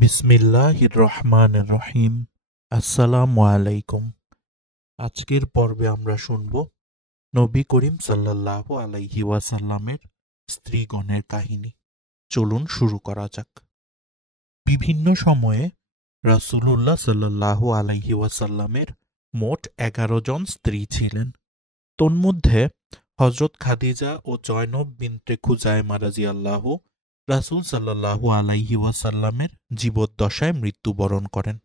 বিসমিল্লাহির রহমানির রহিম। আসসালামু আলাইকুম। আজকের পর্বে আমরা শুনব নবী করিম সাল্লাল্লাহু আলাইহি ওয়াসাল্লামের স্ত্রীগণের কাহিনী। চলুন শুরু করা যাক। বিভিন্ন সময়ে রাসূলুল্লাহ সাল্লাল্লাহু আলাইহি ওয়াসাল্লামের মোট ১১ জন স্ত্রী ছিলেন। তন্মধ্যে হযরত খাদিজা ও জয়নব বিনতে খুজাইমা রাদিয়াল্লাহু রাসূল সাল্লাল্লাহু আলাইহি ওয়াসাল্লামের জীবদ্দশায় মৃত্যুবরণ করেন।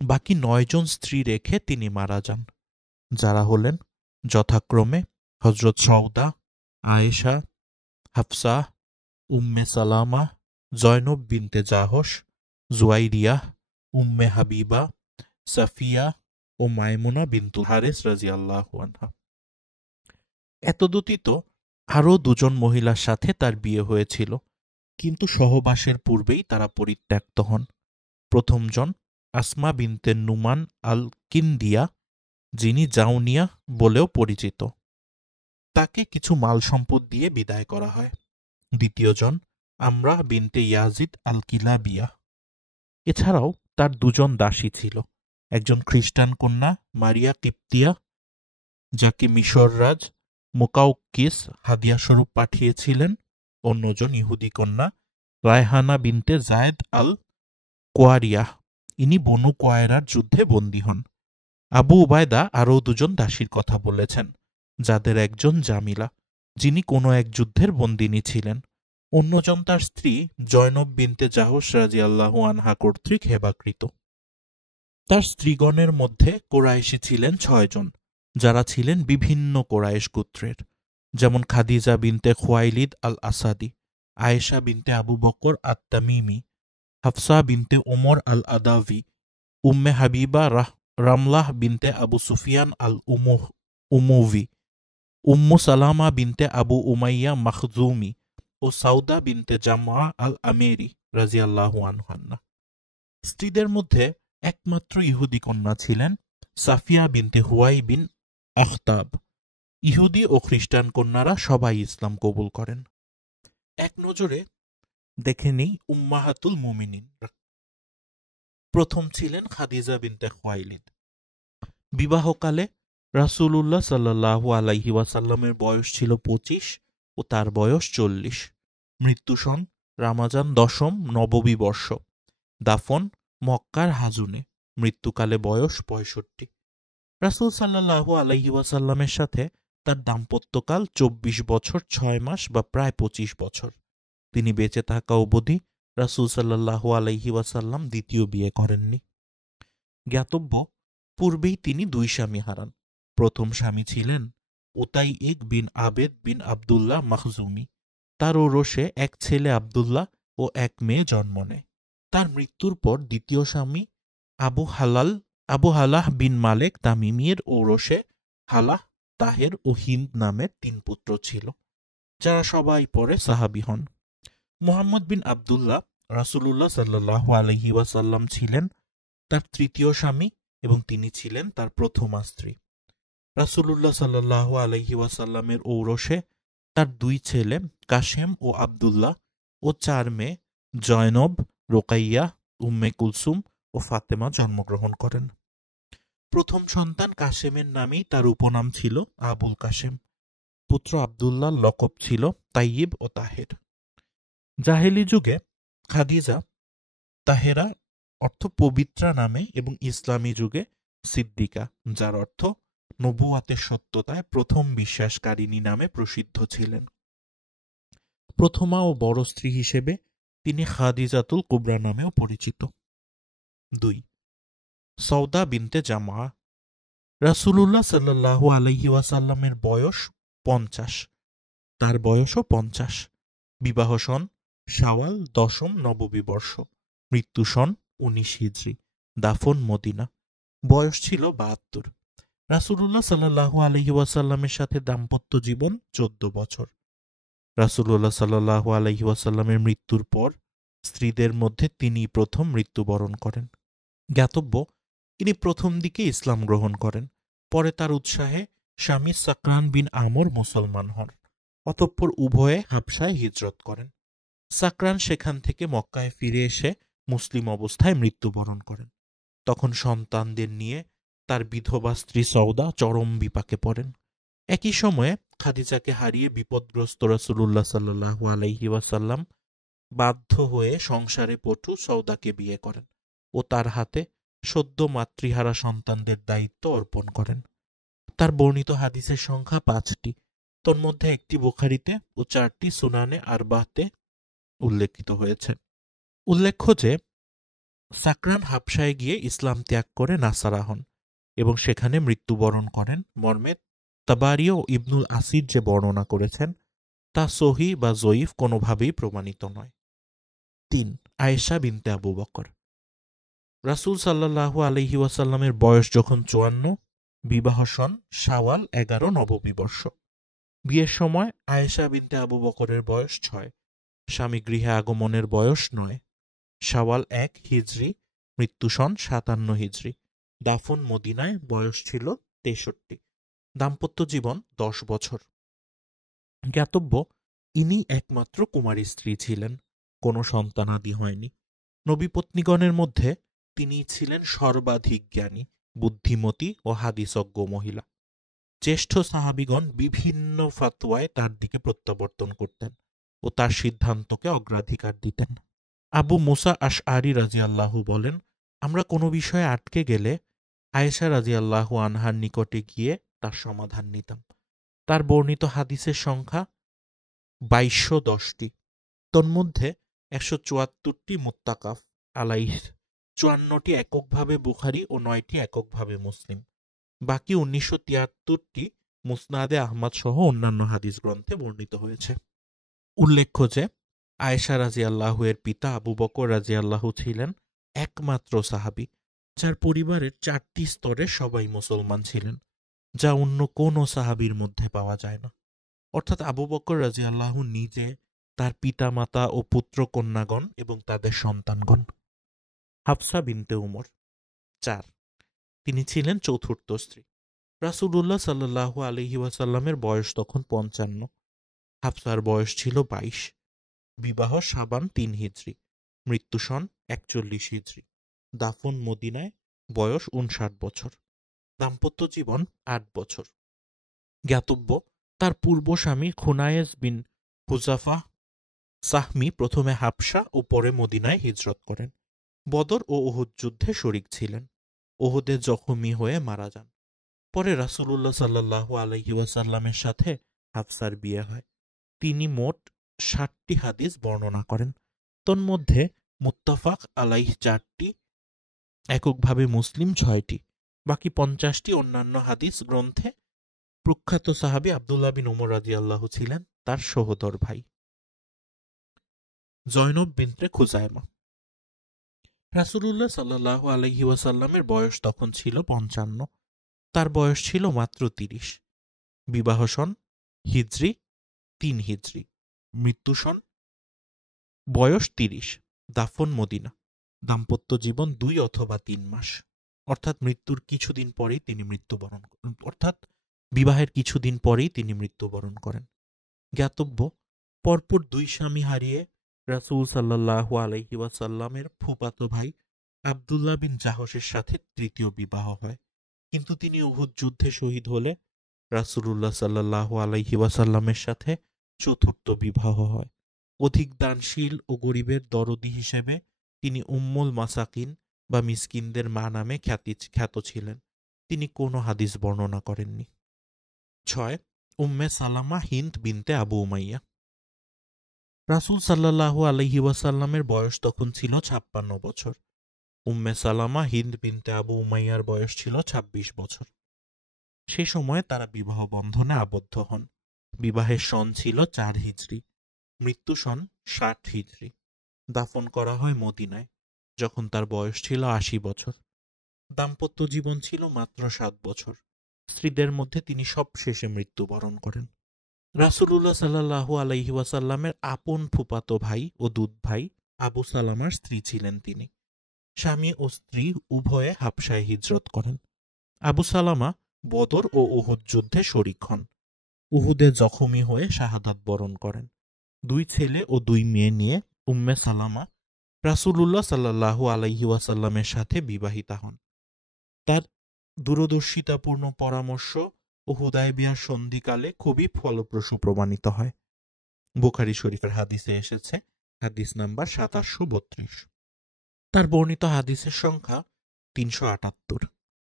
বাকি ৯ জন স্ত্রী রেখে তিনি মারা যান, যারা হলেন যথাক্রমে হযরত সওদা, আয়েশা, হাফসা, উম্মে সালামা, জয়নব বিনতে জাহশ, জুয়াইরিয়াহ, উম্মে হাবিবা, সাফিয়া ও মাইমুনা বিনতুল হারিস রাদিয়াল্লাহু আনহা। এতদুতিত আরও ২ জন মহিলার সাথে তার বিয়ে হয়েছিল, কিন্তু সহবাসের পূর্বেই তারা পরিত্যক্ত হন। প্রথম জন আসমা বিনতে নুমান আল কিন্দিয়া, যিনি জাউনিয়া বলেও পরিচিত। তাকে কিছু মাল সম্পদ দিয়ে বিদায় করা হয়। দ্বিতীয় জন আমরাহ বিনতে ইয়াজিদ আল কিলাবিয়া। এছাড়াও তার ২ জন দাসী ছিল, একজন খ্রিস্টান কন্যা মারিয়া কিপ্তিয়া, যাকে মিশররাজ মুকাউক্কিস হাদিয়াস্বরূপ পাঠিয়েছিলেন। অন্যজন ইহুদি কন্যা রায়হানা বিনতে জায়েদ আল কোয়ারিয়াহ, ইনি বনু কোয়ায়রার যুদ্ধে বন্দী হন। আবু উবায়দা আরও ২ জন দাসীর কথা বলেছেন, যাদের একজন জামিলা, যিনি কোনো এক যুদ্ধের বন্দিনী ছিলেন। অন্যজন তার স্ত্রী জয়নব বিনতে জাহশ রাদিয়াল্লাহু আনহা কর্তৃক হেবাকৃত। তার স্ত্রীগণের মধ্যে কোরাইশী ছিলেন ৬ জন, যারা ছিলেন বিভিন্ন কোরাইশ গোত্রের, যেমন খাদিজা বিনতে খুয়াইলিদ আল আসাদি, আয়েশা বিনতে আবু বকর আত-তামিমি, হাফসা বিনতে ওমর আল আদাভি, উম্মে হাবিবা রামলাহ বিনতে আবু সুফিয়ান আল উমুভি, উম্মু সালামা বিনতে আবু উমাইয়া মাখজুমি ও সাউদা বিনতে জামা আল আমেরি রাদিয়াল্লাহু আনহা। স্ত্রীদের মধ্যে একমাত্র ইহুদি কন্যা ছিলেন সাফিয়া বিনতে হুয়াই বিন আখতাব। ইহুদি ও খ্রিস্টান কন্যারা সবাই ইসলাম কবুল করেন। এক নজরে দেখে নেই উম্মাহাতুল মুমিনিন। প্রথম ছিলেন খাদিজা বিনতে খুয়াইলিদ। বিবাহকালে রাসূলুল্লাহ সাল্লাল্লাহু আলাইহি ওয়াসাল্লামের বয়স ছিল ২৫ ও তার বয়স ৪০। মৃত্যু সন রামাজান ১০ম নববী বর্ষ। দাফন মক্কার হাজুনে। মৃত্যুকালে বয়স ৬৫। রাসূল সাল্লাল্লাহু আলাইহি ওয়াসাল্লামের সাথে তার দাম্পত্যকাল ২৪ বছর ৬ মাস বা প্রায় ২৫ বছর। তিনি বেঁচে থাকা অবধি রাসূল সাল্লাল্লাহু আলাইহি ওয়াসাল্লাম দ্বিতীয় বিয়ে করেননি। জ্ঞাতব্য, পূর্বেই তিনি ২ স্বামী হারান। প্রথম স্বামী ছিলেন উতাইইক বিন আবেদ বিন আবদুল্লাহ মাখজুমি। তার ঔরসে এক ছেলে আবদুল্লাহ ও এক মেয়ে জন্ম নেয়। তার মৃত্যুর পর দ্বিতীয় স্বামী আবু হালাহ বিন মালেক তামিমির ঔরসে হালাহ, তাহের ও হিন্দ নামের ৩ পুত্র ছিল, যারা সবাই পরে সাহাবী হন। মুহাম্মদ বিন আবদুল্লাহ রাসূলুল্লাহ সাল্লাল্লাহু আলাইহি ওয়াসাল্লাম ছিলেন তার তৃতীয় স্বামী এবং তিনি ছিলেন তার প্রথমা স্ত্রী। রাসূলুল্লাহ সাল্লাল্লাহু আলাইহি ওয়াসাল্লামের ঔরসে তার ২ ছেলে কাশেম ও আবদুল্লাহ ও ৪ মেয়ে জয়নব, রোকাইয়া, উম্মে কুলসুম ও ফাতেমা জন্মগ্রহণ করেন। প্রথম সন্তান কাশেমের নামেই তার উপনাম ছিল আবুল কাশেম। পুত্র আবদুল্লাহ লকব ছিল তাইয়িব ও তাহের। জাহেলি যুগে খাদিজা তাহেরা অর্থ পবিত্রা নামে এবং ইসলামী যুগে সিদ্দিকা, যার অর্থ নবুয়াতের সত্যতায় প্রথম বিশ্বাসকারিণী নামে প্রসিদ্ধ ছিলেন। প্রথমা ও বড় স্ত্রী হিসেবে তিনি খাদিজাতুল কুবরা নামেও পরিচিত। ২. সওদা বিনতে জামা। রাসূলুল্লাহ সাল্লাল্লাহু আলাইহি ওয়াসাল্লামের বয়স ৫০, তার বয়সও ৫০। বিবাহ সন শাওয়াল ১০ম নববী বর্ষ। মৃত্যু সন ১৯ হিজরি। দাফন মদিনা। বয়স ছিল ৭২। রাসূলুল্লাহ সাল্লাল্লাহু আলাইহি ওয়াসাল্লামের সাথে দাম্পত্য জীবন ১৪ বছর। রাসূলুল্লাহ সাল্লাল্লাহু আলাইহি ওয়াসাল্লামের মৃত্যুর পর স্ত্রীদের মধ্যে তিনিই প্রথম মৃত্যুবরণ করেন। জ্ঞাতব্য, তিনি প্রথম দিকে ইসলাম গ্রহণ করেন। পরে তার উৎসাহে স্বামী সাকরান বিন আমর মুসলমান হন। অতঃপর উভয়ে হাবশায় হিজরত করেন। সাকরান সেখান থেকে মক্কায় ফিরে এসে মুসলিম অবস্থায় মৃত্যুবরণ করেন। তখন সন্তানদের নিয়ে তার বিধবা স্ত্রী সওদা চরম বিপাকে পড়েন। একই সময়ে খাদিজাকে হারিয়ে বিপদগ্রস্ত রাসূলুল্লাহ সাল্লাল্লাহু আলাইহি ওয়াসাল্লাম বাধ্য হয়ে সংসারে পটু সওদাকে বিয়ে করেন ও তার হাতে সদ্য মাতৃহারা সন্তানদের দায়িত্ব অর্পণ করেন। তার বর্ণিত হাদিসের সংখ্যা ৫টি, তন্মধ্যে একটি বুখারীতে ও ৪টি সুনানে আরবাতে উল্লেখিত হয়েছে। উল্লেখ্য যে সাকরান হাবশায় গিয়ে ইসলাম ত্যাগ করে নাসারা হন এবং সেখানে মৃত্যুবরণ করেন মর্মে তাবারী ও ইবনুল আসির যে বর্ণনা করেছেন তা সহিহ বা জয়ীফ কোনোভাবেই প্রমাণিত নয়। ৩. আয়েশা বিনতে আবু বকর। রাসূল সাল্লাল্লাহু আলাইহি ওয়াসাল্লামের বয়স যখন ৫৪, বিবাহ সন শাওয়াল ১১ নববর্ষ। বিয়ের সময় আয়েশা বিনতে আবু বকরের বয়স ৬, স্বামী গৃহে আগমনের বয়স ৯, শাওয়াল ১ হিজরি, মৃত্যু সন ৫৭ হিজরি, দাফন মদিনায়, বয়স ছিল ৬৩, দাম্পত্য জীবন ১০ বছর। জ্ঞাতব্য ইনি একমাত্র কুমারী স্ত্রী ছিলেন, কোনো সন্তানাদি হয়নি। নবীপত্নীগণের মধ্যে তিনি ছিলেন সর্বাধিক জ্ঞানী, বুদ্ধিমতী ও হাদিসজ্ঞ মহিলা। জ্যেষ্ঠ সাহাবীগণ বিভিন্ন ফাতওয়ায় তার দিকে প্রত্যাবর্তন করতেন ও তার সিদ্ধান্তকে অগ্রাধিকার দিতেন। আবু মুসা আশআরী রাদিয়াল্লাহু বলেন, আমরা কোনো বিষয়ে আটকে গেলে আয়েশা রাদিয়াল্লাহু আনহার নিকটে গিয়ে তার সমাধান নিতাম। তার বর্ণিত হাদিসের সংখ্যা ২২১০টি, তন্মধ্যে ১৭৪টি মুত্তাকাফ আলাইহ, ৫৪টি এককভাবে বুখারী ও ৯টি এককভাবে মুসলিম। বাকি ১৯৭৩টি মুসনাদে আহমদ সহ অন্যান্য হাদিস গ্রন্থে বর্ণিত হয়েছে। উল্লেখ্য যে আয়েশা রাদিয়াল্লাহু এর পিতা আবু বকর রাদিয়াল্লাহু ছিলেন একমাত্র সাহাবী যার পরিবারের ৪টি স্তরে সবাই মুসলমান ছিলেন, যা অন্য কোনো সাহাবীর মধ্যে পাওয়া যায় না। অর্থাৎ আবু বকর রাদিয়াল্লাহু নিজে, তার পিতামাতা ও পুত্র কন্যাগণ এবং তাদের সন্তানগণ। হাফসা বিনতে উমর। ৪. তিনি ছিলেন চতুর্থ স্ত্রী। রাসূলুল্লাহ সাল্লাল্লাহু আলাইহি ওয়াসাল্লামের বয়স তখন ৫৫, হাফসার বয়স ছিল ২২, বিবাহ শাবান ৩ হিজরি, মৃত্যু সন ৪১ হিজরি, দাফন মদিনায়, বয়স ৫৯ বছর, দাম্পত্য জীবন ৮ বছর। জ্ঞাতব্য তার পূর্ব স্বামী খুনায়েস বিন হুযাফা সাহমি প্রথমে হাবশা ও পরে মদিনায় হিজরত করেন। বদর ও উহুদ যুদ্ধে শরিক ছিলেন। উহুদে জখমি হয়ে মারা যান। পরে রাসূলুল্লাহ সাল্লাল্লাহু আলাইহি ওয়াসাল্লামের সাথে হাফসার বিয়ে হয়। তিনি মোট ৬০টি হাদিস বর্ণনা করেন, তন্মধ্যে মুত্তাফাক আলাইহ ৪টি, এককভাবে মুসলিম ৬টি, বাকি ৫০টি অন্যান্য হাদিস গ্রন্থে। প্রখ্যাত সাহাবী আব্দুল্লাহ বিন উমর রাদিয়াল্লাহু ছিলেন তার সহোদর ভাই। জয়নব বিনতে খুজাইমা। রাসূলুল্লাহ সাল্লাল্লাহু আলাইহি ওয়াসাল্লামের বয়স তখন ছিল ৫৫, তার বয়স ছিল মাত্র ৩০, বিবাহ সন হিজরি ৩ হিজরি, মৃত্যু সন, বয়স ৩০, দাফন মদিনা, দাম্পত্য জীবন ২ অথবা ৩ মাস, অর্থাৎ মৃত্যুর কিছুদিন পরেই তিনি মৃত্যুবরণ করেন, অর্থাৎ বিবাহের কিছুদিন পরেই তিনি মৃত্যুবরণ করেন। জ্ঞাতব্য পরপর ২ স্বামী হারিয়ে রাসূল সাল্লাল্লাহু আলাইহি ওয়াসাল্লামের ফুফাতো ভাই আব্দুল্লাহ বিন জাহশের সাথে তৃতীয় বিবাহ হয়, কিন্তু তিনি উহুদ যুদ্ধে শহীদ হলে রাসূলুল্লাহ সাল্লাল্লাহু আলাইহি ওয়াসাল্লামের সাথে চতুর্থ বিবাহ হয়। অধিক দানশীল ও গরিবের দরদি হিসেবে তিনি উম্মুল মাসাকিন বা মিসকিনদের মা নামে খ্যাত ছিলেন। তিনি কোনো হাদিস বর্ণনা করেননি। ৬. উম্মে সালামা হিন্দ বিনতে আবু উমাইয়া। রাসূল সাল্লাল্লাহু আলাইহি ওয়াসাল্লামের বয়স তখন ছিল ৫৬ বছর। উম্মে সালামা হিন্দ বিনতে আবু উমাইয়ার বয়স ছিল ২৬ বছর। সে সময়ে তারা বিবাহ বন্ধনে আবদ্ধ হন। বিবাহের সন ছিল ৪ হিজরি, মৃত্যু সন ৬০ হিজরি, দাফন করা হয় মদিনায় যখন তার বয়স ছিল ৮০ বছর। দাম্পত্য জীবন ছিল মাত্র ৭ বছর। স্ত্রীদের মধ্যে তিনি সবশেষে মৃত্যুবরণ করেন। রাসূলুল্লাহ সাল্লাল্লাহু আলাইহি ওয়াসাল্লামের আপন ফুফাতো ভাই ও দুধ ভাই আবু সালামার স্ত্রী ছিলেন তিনি। স্বামী ও স্ত্রী উভয়ে হাবশায় হিজরত করেন। আবু সালামা বদর ও উহুদ যুদ্ধে শরিক হন। উহুদে জখমি হয়ে শাহাদাত বরণ করেন। ২ ছেলে ও ২ মেয়ে নিয়ে উম্মে সালামা রাসূলুল্লাহ সাল্লাল্লাহু আলাইহি ওয়াসাল্লামের সাথে বিবাহিতা হন। তার দূরদর্শিতাপূর্ণ পরামর্শ ও হুদায়বিয়ার সন্ধিকালে খুবই ফলপ্রসূ প্রমাণিত হয়। বুখারী শরীফের হাদিসে এসেছে, হাদিস নাম্বার ৭৭৩২। তার বর্ণিত হাদিসের সংখ্যা ৩৭৮।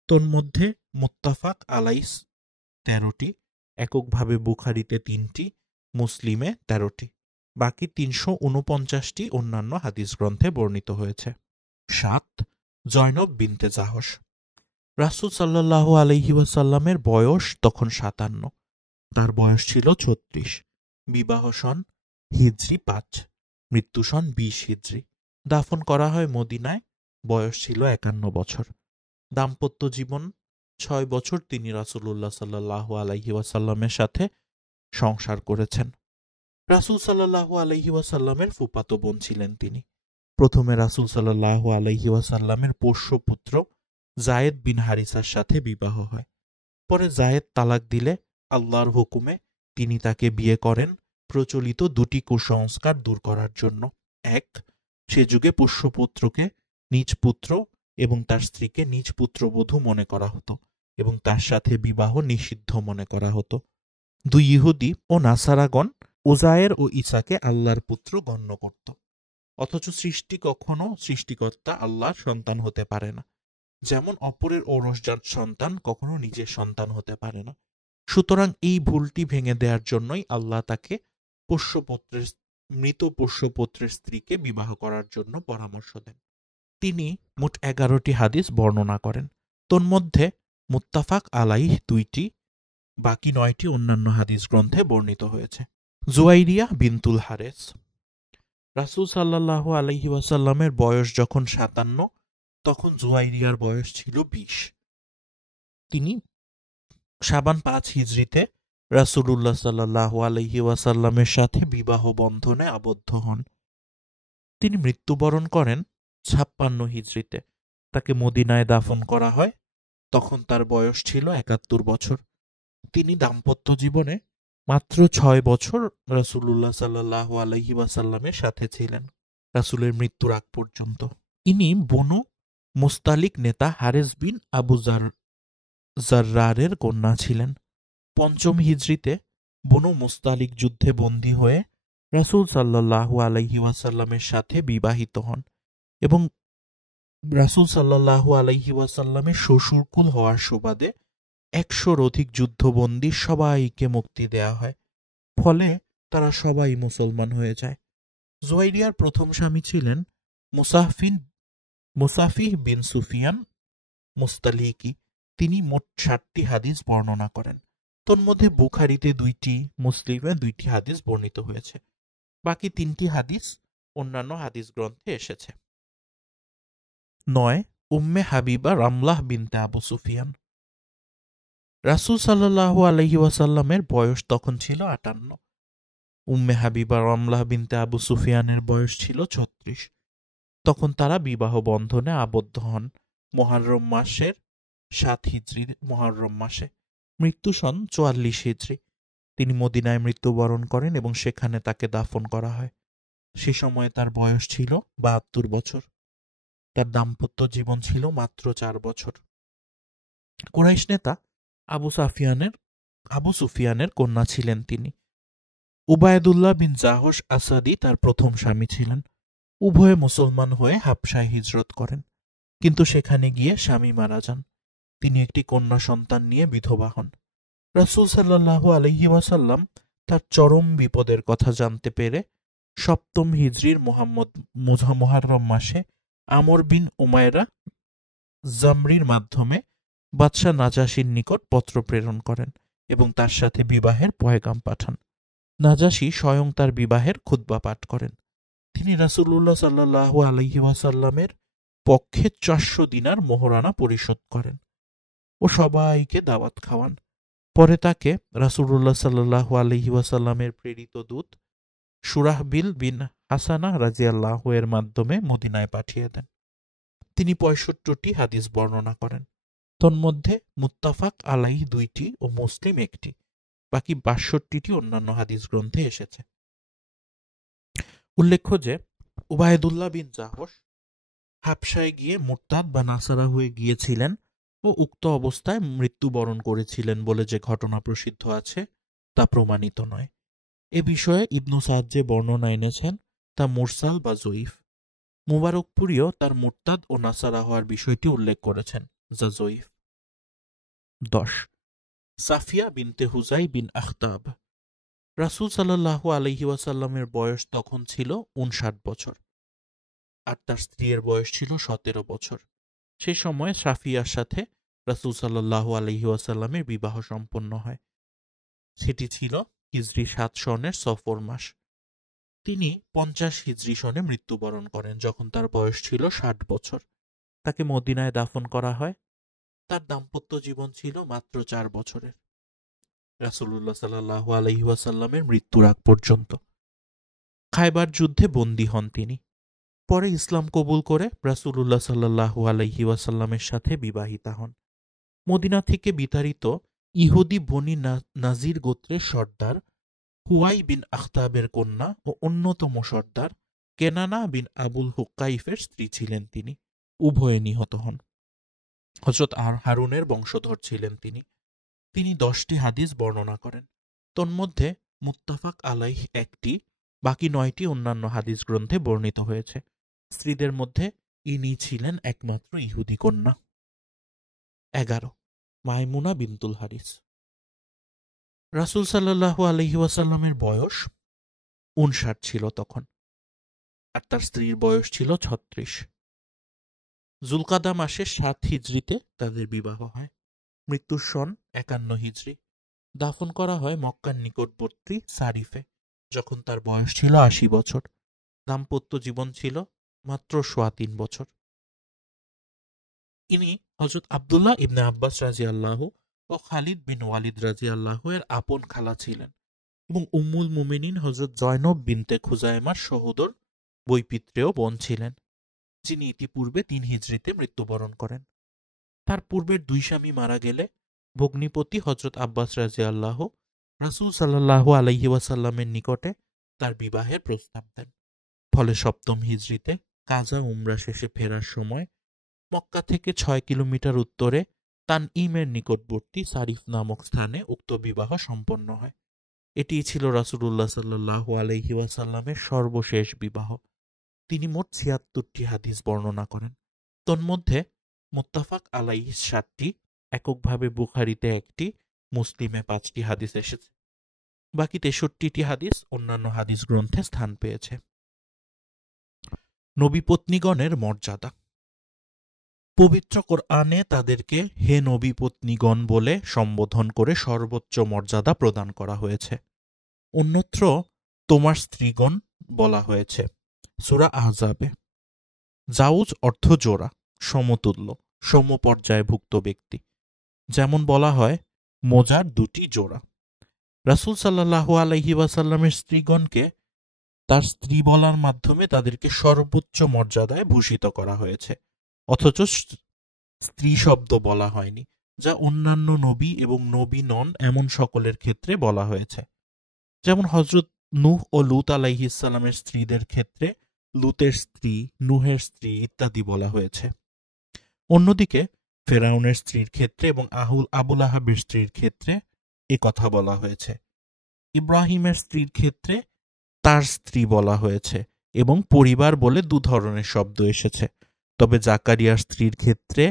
তন্মধ্যে মুত্তাফাক আলাইহ ১৩টি, এককভাবে বুখারীতে ৩টি, মুসলিমে ১৩টি, বাকি ৩৪৯টি অন্যান্য হাদিস গ্রন্থে বর্ণিত হয়েছে। ৭. জয়নব বিনতে জাহশ। রাসূল সাল্লাল্লাহু আলাইহি ওয়াসাল্লামের বয়স তখন ৫৭। তার বয়স ছিল ৩৬। বিবাহ সন হিজরি ৫, মৃত্যু সন ২০ হিজরি। দাফন করা হয় মদিনায়, বয়স ছিল ৫১ বছর। দাম্পত্য জীবন ৬ বছর তিনি রাসূলুল্লাহ সাল্লাল্লাহু আলাইহি ওয়াসাল্লামের সাথে সংসার করেছেন। রাসূল সাল্লাল্লাহু আলাইহি ওয়াসাল্লামের ফুফাতো বোন ছিলেন তিনি। প্রথমে রাসূল সাল্লাল্লাহু আলাইহি ওয়াসাল্লামের পোষ্যপুত্র যায়েদ বিন হারিসার সাথে বিবাহ হয়। পরে যায়েদ তালাক দিলে আল্লাহর হুকুমে তিনি তাকে বিয়ে করেন প্রচলিত দুটি কুসংস্কার দূর করার জন্য। ১. সে যুগে পোষ্যপুত্রকে নিজ পুত্র এবং তার স্ত্রীকে নিজ পুত্রবধূ মনে করা হতো এবং তার সাথে বিবাহ নিষিদ্ধ মনে করা হতো। ২. ইহুদি ও নাসারাগণ উজায়ের ও ঈসাকে আল্লাহর পুত্র গণ্য করত, অথচ সৃষ্টিকর্তা আল্লাহর সন্তান হতে পারে না। যেমন অপরের ঔরসজাত সন্তান কখনো নিজের সন্তান হতে পারে না। সুতরাং এই ভুলটি ভেঙে দেওয়ার জন্যই আল্লাহ তাকে মৃত পোষ্যপুত্রের স্ত্রীকে বিবাহ করার জন্য পরামর্শ দেন। তিনি মোট ১১টি হাদিস বর্ণনা করেন। তন্মধ্যে মুত্তাফাক আলাইহ ২টি, বাকি ৯টি অন্যান্য হাদিস গ্রন্থে বর্ণিত হয়েছে। জুয়াইরিয়া বিনতুল হারেস। রাসূল সাল্লাল্লাহু আলাইহি ওয়াসাল্লামের বয়স যখন ৫৭, তখন জুয়াইরিয়ার বয়স ছিল ২০। তিনি শাবান ৫ হিজরিতে রাসূলুল্লাহ সাল্লাল্লাহু আলাইহি ওয়াসাল্লামের সাথে বিবাহ বন্ধনে আবদ্ধ হন। তিনি মৃত্যুবরণ করেন ৫৬ হিজরিতে। তাকে মদিনায় দাফন করা হয়, তখন তার বয়স ছিল ৭১ বছর। তিনি দাম্পত্য জীবনে মাত্র ৬ বছর রাসূলুল্লাহ সাল্লাল্লাহু আলাইহি ওয়াসাল্লামের সাথে ছিলেন, রাসূলের মৃত্যুর আগ পর্যন্ত। ইনি বনু মুস্তালিক নেতা হারেস বিন আবু জাররারের কন্যা ছিলেন। ৫ম হিজরিতে বনু মুস্তালিক যুদ্ধে বন্দী হয়ে রাসূল সাল্লাল্লাহু আলাইহি ওয়াসাল্লামের সাথে বিবাহিত হন এবং রাসূল সাল্লাল্লাহু আলাইহি ওয়াসাল্লামের শ্বশুরকুল হওয়ার সুবাদে ১০০-র অধিক যুদ্ধবন্দী সবাইকে মুক্তি দেয়া হয়। ফলে তারা সবাই মুসলমান হয়ে যায়। জুয়াইরিয়ার প্রথম স্বামী ছিলেন মুসাফিহ বিন সুফিয়ান মুস্তালিকি। তিনি মোট ৬০টি হাদিস বর্ণনা করেন। তন্মধ্যে বুখারীতে ২টি, মুসলিমে ২টি হাদিস বর্ণিত হয়েছে। বাকি ৩টি হাদিস অন্যান্য হাদিস গ্রন্থে এসেছে। ৯. উম্মে হাবিবা রামলাহ বিনতে আবু সুফিয়ান। রাসূল সাল্লাল্লাহু আলাইহি ওয়াসাল্লামের বয়স তখন ছিল ৫৮। উম্মে হাবিবা রামলাহ বিনতে আবু সুফিয়ানের বয়স ছিল ৩৬। তখন তারা বিবাহ বন্ধনে আবদ্ধ হন মুহররম মাসের ৭ হিজরি মুহররম মাসে। মৃত্যু সন ৪৪ হিজরি। তিনি মদিনায় মৃত্যুবরণ করেন এবং সেখানে তাকে দাফন করা হয়। সে সময়ে তার বয়স ছিল ৭২ বছর। তার দাম্পত্য জীবন ছিল মাত্র ৪ বছর। কুরাইশ নেতা আবু সুফিয়ানের কন্যা ছিলেন তিনি। উবায়দুল্লাহ বিন জাহশ আসাদি তার প্রথম স্বামী ছিলেন। উভয়ে মুসলমান হয়ে হাবশায় হিজরত করেন, কিন্তু সেখানে গিয়ে স্বামী মারা যান। তিনি একটি কন্যা সন্তান নিয়ে বিধবা হন। রাসূল সাল্লাল্লাহু আলাইহি ওয়াসাল্লাম তার চরম বিপদের কথা জানতে পেরে ৭ম হিজরির মুহররম মাসে আমর বিন উমায়রা জামরির মাধ্যমে বাদশাহ নাজাশীর নিকট পত্র প্রেরণ করেন এবং তার সাথে বিবাহের পয়গাম পাঠান। নাজাশী স্বয়ং তার বিবাহের খুতবা পাঠ করেন। তিনি রাসূলুল্লাহ সাল্লাল্লাহু আলাইহি ওয়াসাল্লামের পক্ষে ৪০০ দিনার মোহরানা পরিশোধ করেন ও সবাইকে দাওয়াত খাওয়ান। পরে তাকে রাসূলুল্লাহ সাল্লাল্লাহু আলাইহি ওয়াসাল্লামের প্রেরিত দূত শুরাহবিল বিন হাসানা রাদিয়াল্লাহু এর মাধ্যমে মদিনায় পাঠিয়ে দেন। তিনি ৬৫টি হাদিস বর্ণনা করেন। তন্মধ্যে মুত্তাফাক আলাইহ ২টি ও মুসলিম ১টি, বাকি ৬২টি অন্যান্য হাদিস গ্রন্থে এসেছে। উল্লেখ্য যে উবায়দুল্লাহ বিন জাহশ হাবশায় গিয়ে মুরতাদ বা নাসারা হয়ে গিয়েছিলেন ও উক্ত অবস্থায় মৃত্যুবরণ করেছিলেন বলে যে ঘটনা প্রসিদ্ধ আছে তা প্রমাণিত নয়। এ বিষয়ে ইবনু সাদ যে বর্ণনা এনেছেন তা মুরসাল বা জয়ীফ। মুবারকপুরীও তার মুরতাদ ও নাসারা হওয়ার বিষয়টি উল্লেখ করেছেন, যা জয়ীফ। 10. সাফিয়া বিনতে হুজাই বিন আখতাব। রাসূল সাল্লাল্লাহু আলাইহি ওয়াসাল্লামের বয়স তখন ছিল ৫৯ বছর, আর তার স্ত্রীর বয়স ছিল ১৭ বছর। সে সময় সাফিয়ার সাথে রাসূল সাল্লাল্লাহু আলাইহি ওয়াসাল্লামের বিবাহ সম্পন্ন হয়। সেটি ছিল হিজরি ৭ সনের সফর মাস। তিনি ৫০ হিজরি সনে মৃত্যুবরণ করেন, যখন তার বয়স ছিল ৬০ বছর। তাকে মদিনায় দাফন করা হয়। তার দাম্পত্য জীবন ছিল মাত্র ৪ বছরের, রাসূলুল্লাহ সাল্লাল্লাহু আলাইহি ওয়াসাল্লামের মৃত্যুর আগ পর্যন্ত। খায়বার যুদ্ধে বন্দী হন তিনি। পরে ইসলাম কবুল করে রাসূলুল্লাহ সাল্লাল্লাহু আলাইহি ওয়াসাল্লামের সাথে বিবাহিতা হন। মদিনা থেকে বিতাড়িত ইহুদি বনি নাজির গোত্রের সর্দার হুয়াই বিন আখতাবের কন্যা ও অন্যতম সর্দার কেনানা বিন আবুল হুকাইফের স্ত্রী ছিলেন তিনি। উভয়ে নিহত হন। হযরত হারুনের বংশধর ছিলেন তিনি। তিনি 10টি হাদিস বর্ণনা করেন। তন্মধ্যে মুত্তাফাক আলাইহ একটি, বাকি 9টি অন্যান্য হাদিস গ্রন্থে বর্ণিত হয়েছে। স্ত্রীদের মধ্যে ইনি ছিলেন একমাত্র ইহুদি কন্যা। 11. মাইমুনা বিনতুল হারিস। রাসূল সাল্লাল্লাহু আলাইহি ওয়াসাল্লামের বয়স ৫৯ ছিল তখন, আর তার স্ত্রীর বয়স ছিল ৩৬। জুলকাদা মাসের ৭ হিজরিতে তাদের বিবাহ হয়। মৃত্যুর সন ৫১ হিজরি। দাফন করা হয় মক্কার নিকটবর্তী সারিফে, যখন তার বয়স ছিল ৮০ বছর। দাম্পত্য জীবন ছিল মাত্র ৩.৫ বছর। ইনি হযরত আব্দুল্লাহ ইবনে আব্বাস রাদিয়াল্লাহু ও খালিদ বিন ওয়ালিদ রাদিয়াল্লাহু এর আপন খালা ছিলেন এবং উম্মুল মুমিনিন হযরত জয়নব বিনতে খুজাইমার সহোদর বৈপিত্রেয় বোন ছিলেন, যিনি ইতিপূর্বে ৩ হিজরিতে মৃত্যুবরণ করেন। তার পূর্বের 2 স্বামী মারা গেলে ভগ্নিপতি হযরত আব্বাস রাদিয়াল্লাহু রাসূল সাল্লাল্লাহু আলাইহি ওয়াসাল্লামের নিকটে তার বিবাহের প্রস্তাব দেন। ফলে 7ম হিজরিতে কাজা উমরা শেষে ফেরার সময় মক্কা থেকে ৬ কিলোমিটার উত্তরে তানঈমের নিকটবর্তী সারিফ নামক স্থানে উক্ত বিবাহ সম্পন্ন হয়। এটিই ছিল রাসূলুল্লাহ সাল্লাল্লাহু আলাইহি ওয়াসাল্লামের সর্বশেষ বিবাহ। তিনি মোট ৭৬টি হাদিস বর্ণনা করেন। তন্মধ্যে মুত্তাফাক আলাইহি ৭টি, এককভাবে বুখারীতে 1টি, মুসলিমে 5টি হাদিস এসেছে। বাকি 63টি হাদিস অন্যান্য হাদিস গ্রন্থে স্থান পেয়েছে। নবী পত্নীগণের মর্যাদা। পবিত্র কোরআনে তাদেরকে হে নবী পত্নীগণ বলে সম্বোধন করে সর্বোচ্চ মর্যাদা প্রদান করা হয়েছে। অন্যত্র তোমার স্ত্রীগণ বলা হয়েছে। সূরা আহজাবে। জাউজ অর্থ জোড়া, সমতুল্য, সমপর্যায়ভুক্ত ব্যক্তি। যেমন বলা হয় মোজার 2টি জোড়া। রাসূল সাল্লাল্লাহু আলাইহি ওয়াসাল্লামের স্ত্রীগণকে তার স্ত্রী বলার মাধ্যমে তাদেরকে সর্বোচ্চ মর্যাদায় ভূষিত করা হয়েছে, অথচ স্ত্রী শব্দ বলা হয়নি, যা অন্যান্য নবী এবং নবী নন এমন সকলের ক্ষেত্রে বলা হয়েছে। যেমন হযরত নূহ ও লূত আলাইহিস সালামের স্ত্রীদের ক্ষেত্রে লূতের স্ত্রী, নূহের স্ত্রী ইত্যাদি বলা হয়েছে। অন্যদিকে ফেরাউনের স্ত্রীর ক্ষেত্রে এবং আবুল আহাবের স্ত্রীর ক্ষেত্রে এ কথা বলা হয়েছে। ইব্রাহিমের স্ত্রীর ক্ষেত্রে তার স্ত্রী বলা হয়েছে এবং পরিবার বলে 2 ধরনের শব্দ এসেছে। তবে জাকারিয়ার স্ত্রীর ক্ষেত্রে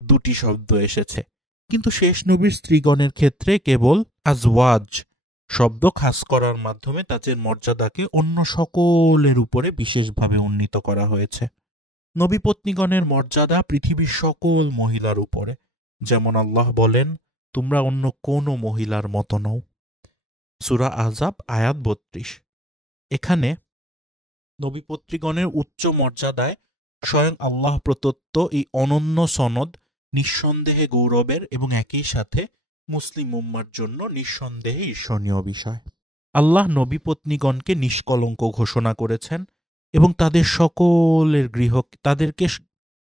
2টি শব্দ এসেছে, কিন্তু শেষ নবীর স্ত্রীগণের ক্ষেত্রে কেবল আজওয়াজ শব্দ খাস করার মাধ্যমে তাদের মর্যাদাকে অন্য সকলের উপরে বিশেষভাবে উন্নীত করা হয়েছে। নবী পত্নীগণের মর্যাদা পৃথিবীর সকল মহিলার উপরে, যেমন আল্লাহ বলেন, তোমরা অন্য কোনো মহিলার মতো নও। সূরা আহজাব আয়াত ৩২। এখানে নবী পত্নীগণের উচ্চ মর্যাদায় স্বয়ং আল্লাহ প্রদত্ত এই অনন্য সনদ নিঃসন্দেহে গৌরবের এবং একই সাথে মুসলিম উম্মার জন্য নিঃসন্দেহে ঈর্ষণীয় বিষয়। আল্লাহ নবী পত্নীগণকে নিষ্কলঙ্ক ঘোষণা করেছেন এবং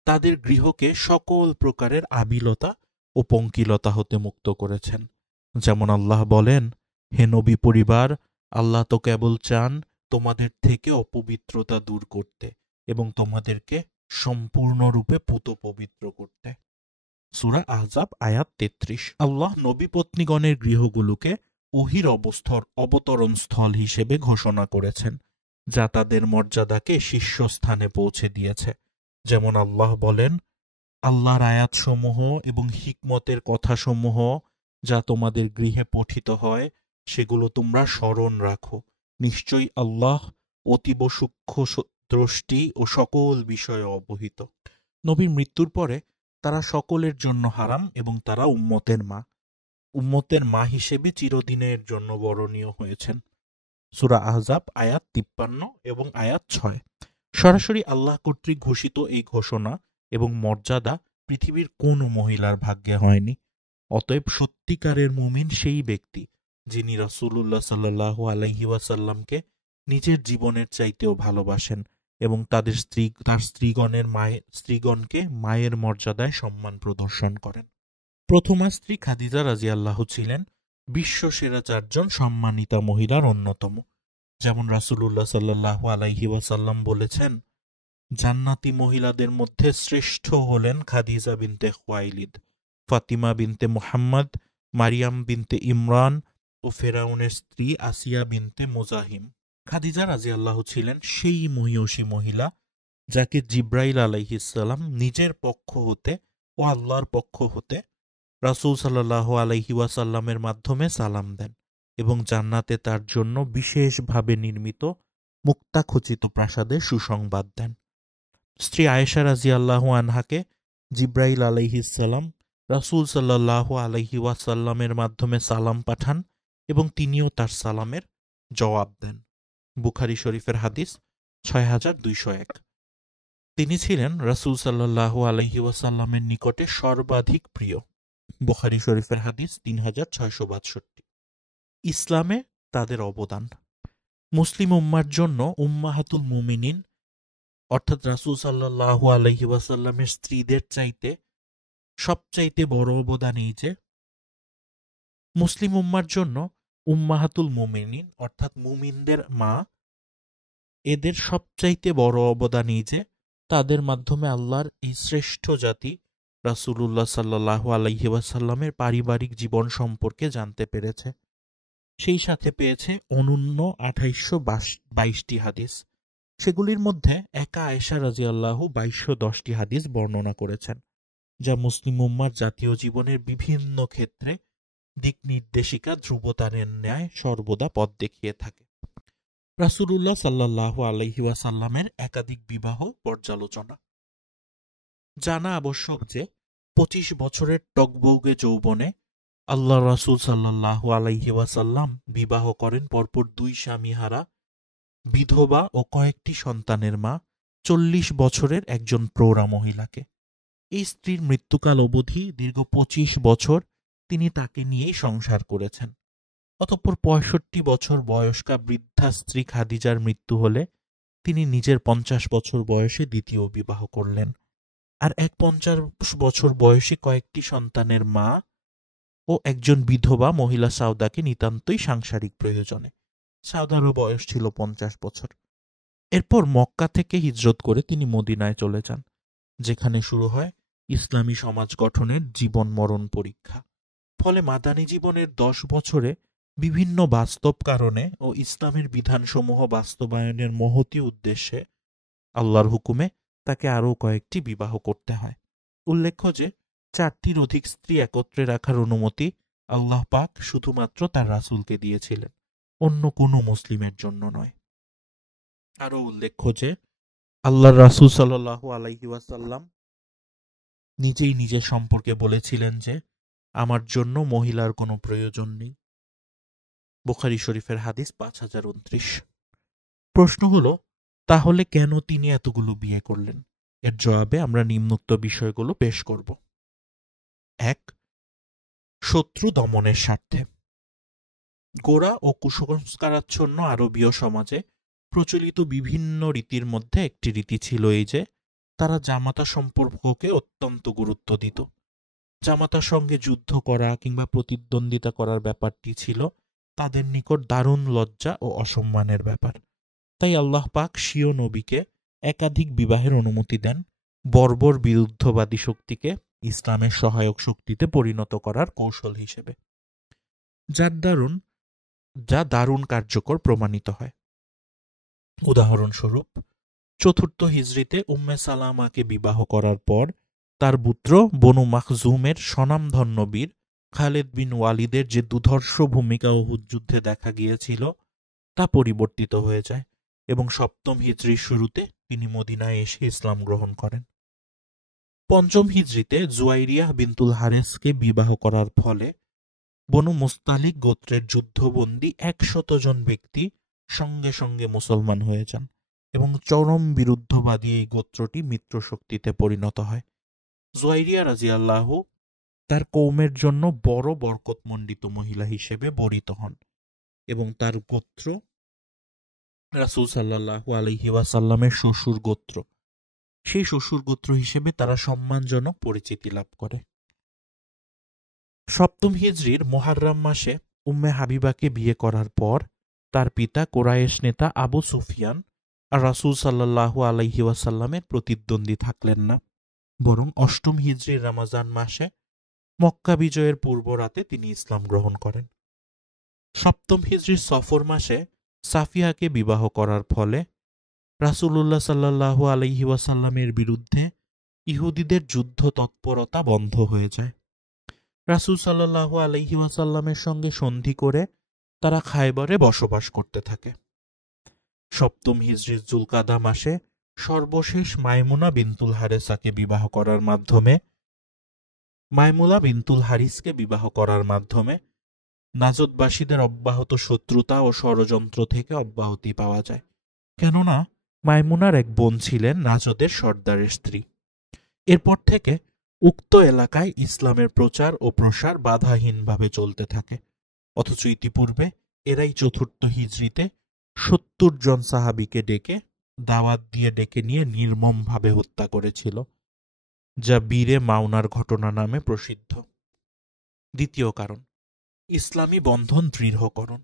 তাদের গৃহকে সকল প্রকারের আবিলতা ও পঙ্কিলতা হতে মুক্ত করেছেন। যেমন আল্লাহ বলেন, হে নবী পরিবার, আল্লাহ তো কেবল চান তোমাদের থেকে অপবিত্রতা দূর করতে এবং তোমাদেরকে সম্পূর্ণরূপে পুত পবিত্র করতে। সূরা আহজাব আয়াত ৩৩। আল্লাহ নবী পত্নীগণের গৃহগুলোকে ওহীর অবতরণ স্থল হিসেবে ঘোষণা করেছেন, যা তাদের মর্যাদাকে শীর্ষস্থানে পৌঁছে দিয়েছে। যেমন আল্লাহ বলেন, আল্লাহর আয়াতসমূহ এবং হিকমতের কথাসমূহ যা তোমাদের গৃহে পঠিত হয় সেগুলো তোমরা স্মরণ রাখো। নিশ্চয়ই আল্লাহ অতীব সূক্ষ্ম দ্রষ্টি ও সকল বিষয়ে অবহিত। নবীর মৃত্যুর পরে তারা সকলের জন্য হারাম এবং তারা উম্মতের মা হিসেবে চিরদিনের জন্য বরণীয় হয়েছেন। সূরা আহজাব আয়াত ৫৩ এবং আয়াত ৬। সরাসরি আল্লাহ কর্তৃক ঘোষিত এই ঘোষণা এবং মর্যাদা পৃথিবীর কোন মহিলার ভাগ্যে হয়নি। অতএব সত্যিকারের মুমিন সেই ব্যক্তি যিনি রাসূলুল্লাহ সাল্লাল্লাহু আলাইহি ওয়াসাল্লামকে নিজের জীবনের চাইতেও ভালোবাসেন এবং তার স্ত্রীগণকে মায়ের মর্যাদায় সম্মান প্রদর্শন করেন। প্রথমা স্ত্রী খাদিজা রাদিয়াল্লাহু ছিলেন বিশ্বসেরা ৪ জন সম্মানিতা মহিলার অন্যতম। যেমন রাসূলুল্লাহ সাল্লাল্লাহু আলাইহি ওয়াসাল্লাম বলেছেন, জান্নাতি মহিলাদের মধ্যে শ্রেষ্ঠ হলেন খাদিজা বিনতে খুয়াইলিদ, ফাতিমা বিনতে মুহাম্মদ, মারিয়াম বিনতে ইমরান ও ফেরাউনের স্ত্রী আসিয়া বিনতে মুজাহিম। খাদিজা রাদিয়াল্লাহু ছিলেন সেই মহিয়সী মহিলা যাকে জিব্রাইল আলাইহিস সালাম নিজের পক্ষ হতে ও আল্লাহর পক্ষ হতে রাসূল সাল্লাল্লাহু আলাইহি ওয়াসাল্লামের মাধ্যমে সালাম দেন এবং জান্নাতে তার জন্য বিশেষভাবে নির্মিত মুক্তাখচিত প্রাসাদের সুসংবাদ দেন। স্ত্রী আয়েশা রাদিয়াল্লাহু আনহাকে জিব্রাইল আলাইহিস সালাম রাসূল সাল্লাল্লাহু আলাইহি ওয়াসাল্লামের মাধ্যমে সালাম পাঠান এবং তিনিও তার সালামের জবাব দেন। বুখারী শরীফের হাদিস ৬২০১। তিনি ছিলেন রাসূল সাল্লাল্লাহু আলাইহি ওয়াসাল্লামের নিকটে সর্বাধিক প্রিয়। বুখারী শরীফের হাদিস ৩৬৬২। ইসলামে তাদের অবদান। মুসলিম উম্মার জন্য উম্মাহাতুল মুমিনিন অর্থাৎ রাসূল সাল্লাল্লাহু আলাইহি ওয়াসাল্লামের স্ত্রীদের চাইতে সবচাইতে বড় অবদান এই যে, মুসলিম উম্মার জন্য উম্মাহাতুল মুমিনিন অর্থাৎ মুমিনদের মা, এদের সবচাইতে বড় অবদান এই যে তাদের মাধ্যমে আল্লাহর এই শ্রেষ্ঠ জাতি রাসূলুল্লাহ সাল্লাল্লাহু আলাইহি ওয়াসাল্লামের পারিবারিক জীবন সম্পর্কে জানতে পেরেছে। সেই সাথে পেয়েছে অনন্য ২৮২২টি হাদিস। সেগুলির মধ্যে একা আয়েশা রাদিয়াল্লাহু ২২১০টি হাদিস বর্ণনা করেছেন, যা মুসলিম উম্মার জাতীয় জীবনের বিভিন্ন ক্ষেত্রে দিক নির্দেশিকা ধ্রুবতারের ন্যায় সর্বদা পথ দেখিয়ে থাকে। রাসূলুল্লাহ সাল্লাল্লাহু আলাইহি ওয়াসাল্লামের একাধিক বিবাহ পর্যালোচনা। জানা আবশ্যক যে ২৫ বছরের টগবগে যৌবনে আল্লাহ রাসূল সাল্লাল্লাহু আলাইহি ওয়াসাল্লাম বিবাহ করেন পরপর ২ স্বামীহারা, বিধবা ও কয়েকটি সন্তানের মা ৪০ বছরের একজন প্রৌঢ়া মহিলাকে। এই স্ত্রীর মৃত্যুকাল অবধি দীর্ঘ ২৫ বছর তিনি তাকে নিয়েই সংসার করেছেন। অতঃপর ৬৫ বছর বয়স্কা বৃদ্ধা স্ত্রী খাদিজার মৃত্যু হলে তিনি নিজের ৫০ বছর বয়সে দ্বিতীয় বিবাহ করলেন, আর এক ৫০ বছর বয়সী কয়েকটি সন্তানের মা ও একজন বিধবা মহিলা সাউদাকে নিতান্তই সাংসারিক প্রয়োজনে। সাউদারও বয়স ছিল ৫০ বছর। এরপর মক্কা থেকে হিজরত করে তিনি মদিনায় চলে যান, যেখানে শুরু হয় ইসলামী সমাজ গঠনের জীবন মরণ পরীক্ষা। ফলে মাদানী জীবনের ১০ বছরে বিভিন্ন বাস্তব কারণে ও ইসলামের বিধানসমূহ বাস্তবায়নের মহতী উদ্দেশ্যে আল্লাহর হুকুমে তাকে আরও কয়েকটি বিবাহ করতে হয়। উল্লেখ্য যে ৪টির অধিক স্ত্রী একত্রে রাখার অনুমতি আল্লাহ পাক শুধুমাত্র তার রাসূলকে দিয়েছিলেন, অন্য কোনো মুসলিমের জন্য নয়। আরও উল্লেখ্য যে আল্লাহর রাসূল সাল্লাল্লাহু আলাইহি ওয়াসাল্লাম নিজেই নিজের সম্পর্কে বলেছিলেন যে আমার জন্য মহিলার কোনো প্রয়োজন নেই। বুখারী শরীফের হাদিস ৫০২৯। প্রশ্ন হলো, তাহলে কেন তিনি এতগুলো বিয়ে করলেন? এর জবাবে আমরা নিম্নোক্ত বিষয়গুলো পেশ করব। ১. শত্রু দমনের স্বার্থে। গোঁড়া ও কুসংস্কারাচ্ছন্ন আরবীয় সমাজে প্রচলিত বিভিন্ন রীতির মধ্যে একটি রীতি ছিল এই যে তারা জামাতা সম্পর্ককে অত্যন্ত গুরুত্ব দিত। জামাতার সঙ্গে যুদ্ধ করা কিংবা প্রতিদ্বন্দ্বিতা করার ব্যাপারটি ছিল তাদের নিকট দারুণ লজ্জা ও অসম্মানের ব্যাপার। তাই আল্লাহ পাক স্বীয় নবীকে একাধিক বিবাহের অনুমতি দেন বর্বর বিরুদ্ধবাদী শক্তিকে ইসলামের সহায়ক শক্তিতে পরিণত করার কৌশল হিসেবে, যা দারুণ কার্যকর প্রমাণিত হয়। উদাহরণস্বরূপ, ৪র্থ হিজরিতে উম্মে সালামাকে বিবাহ করার পর তার পুত্র বনু মাখজুমের স্বনামধন্য বীর খালেদ বিন ওয়ালিদের যে দুর্ধর্ষ ভূমিকা উহুদ যুদ্ধে দেখা গিয়েছিল তা পরিবর্তিত হয়ে যায় এবং ৭ম হিজরির শুরুতে তিনি মদিনায় এসে ইসলাম গ্রহণ করেন। ৫ম হিজরিতে জুয়াইরিয়াহ বিনতুল হারেসকে বিবাহ করার ফলে বনু মুস্তালিক গোত্রের যুদ্ধবন্দী ১০০ জন ব্যক্তি সঙ্গে সঙ্গে মুসলমান হয়ে যান এবং চরম বিরুদ্ধবাদী এই গোত্রটি মিত্রশক্তিতে পরিণত হয়। জুয়াইরিয়া রাদিয়াল্লাহু তার কওমের জন্য বড় বরকতমণ্ডিত মহিলা হিসেবে বরিত হন এবং তার গোত্র রাসূল সাল্লাল্লাহু আলাইহি ওয়াসাল্লামের শ্বশুর গোত্র, সেই শ্বশুর গোত্র হিসেবে তারা সম্মানজনক পরিচিতি লাভ করে। ৭ম হিজরির মুহাররম মাসে উম্মে হাবিবাকে বিয়ে করার পর তার পিতা কুরাইশ নেতা আবু সুফিয়ান আর রাসূল সাল্লাল্লাহু আলাইহি ওয়াসাল্লামের প্রতিদ্বন্দ্বী থাকলেন না, বরং ৮ম হিজরির রমজান মাসে মক্কা বিজয়ের পূর্ব রাতে তিনি ইসলাম গ্রহণ করেন। ৭ম হিজরির সফর মাসে সাফিয়াকে বিবাহ করার ফলে রাসূলুল্লাহ সাল্লাল্লাহু আলাইহি ওয়াসাল্লামের বিরুদ্ধে ইহুদিদের যুদ্ধ তৎপরতা বন্ধ হয়ে যায়। রাসূল সাল্লাল্লাহু আলাইহি ওয়াসাল্লামের সঙ্গে সন্ধি করে তারা খায়বরে বসবাস করতে থাকে। ৭ম হিজরির যুলকাদা মাসে সর্বশেষ মাইমুনা বিনতুল হারেসাকে বিবাহ করার মাধ্যমে নাজদবাসীদের অব্যাহত শত্রুতা ও ষড়যন্ত্র থেকে অব্যাহতি পাওয়া যায়, কেননা মাইমুনার এক বোন ছিলেন নাজদের সর্দারের স্ত্রী। এরপর থেকে উক্ত এলাকায় ইসলামের প্রচার ও প্রসার বাধাহীনভাবে চলতে থাকে, অথচ ইতিপূর্বে এরাই ৪র্থ হিজরিতে ৭০ জন সাহাবীকে দাওয়াত দিয়ে ডেকে নিয়ে নির্মমভাবে হত্যা করেছিল, যা বীরে মাওনার ঘটনা নামে প্রসিদ্ধ। দ্বিতীয় কারণ, ইসলামী বন্ধন দৃঢ়করণ।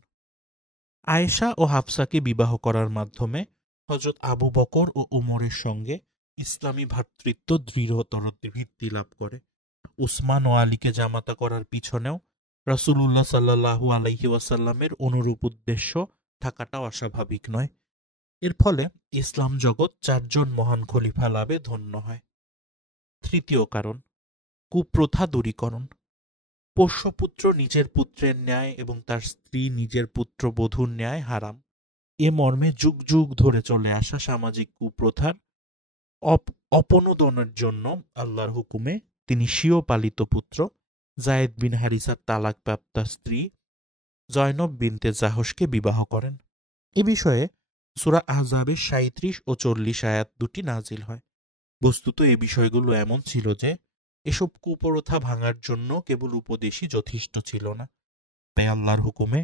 আয়েশা ও হাফসাকে বিবাহ করার মাধ্যমে হযরত আবু বকর ও উমরের সঙ্গে ইসলামী ভ্রাতৃত্ব দৃঢ়তর ভিত্তি লাভ করে। উসমান ও আলীকে জামাতা করার পিছনেও রাসূলুল্লাহ সাল্লাল্লাহু আলাইহি ওয়াসাল্লামের অনুরূপ উদ্দেশ্য থাকাটা অস্বাভাবিক নয়। এর ফলে ইসলাম জগৎ ৪ জন মহান খলিফা লাভে ধন্য হয়। তৃতীয় কারণ, কুপ্রথা দূরীকরণ। পোষ্যপুত্র নিজের পুত্রের ন্যায় এবং তার স্ত্রী নিজের পুত্রবধূর ন্যায় হারাম, এ মর্মে যুগ যুগ ধরে চলে আসা সামাজিক কুপ্রথার অপনোদনের জন্য আল্লাহর হুকুমে তিনি স্বীয় পালিত পুত্র যায়েদ বিন হারিসার তালাকপ্রাপ্তা স্ত্রী জয়নব বিনতে জাহশকে বিবাহ করেন। এ বিষয়ে সূরা আহজাবের ৩৭ ও ৪০ আয়াত দুটি নাজিল হয়। বস্তুত এ বিষয়গুলো এমন ছিল যে এসব কুপ্রথা ভাঙার জন্য কেবল উপদেশই যথেষ্ট ছিল না, তাই আল্লাহর হুকুমে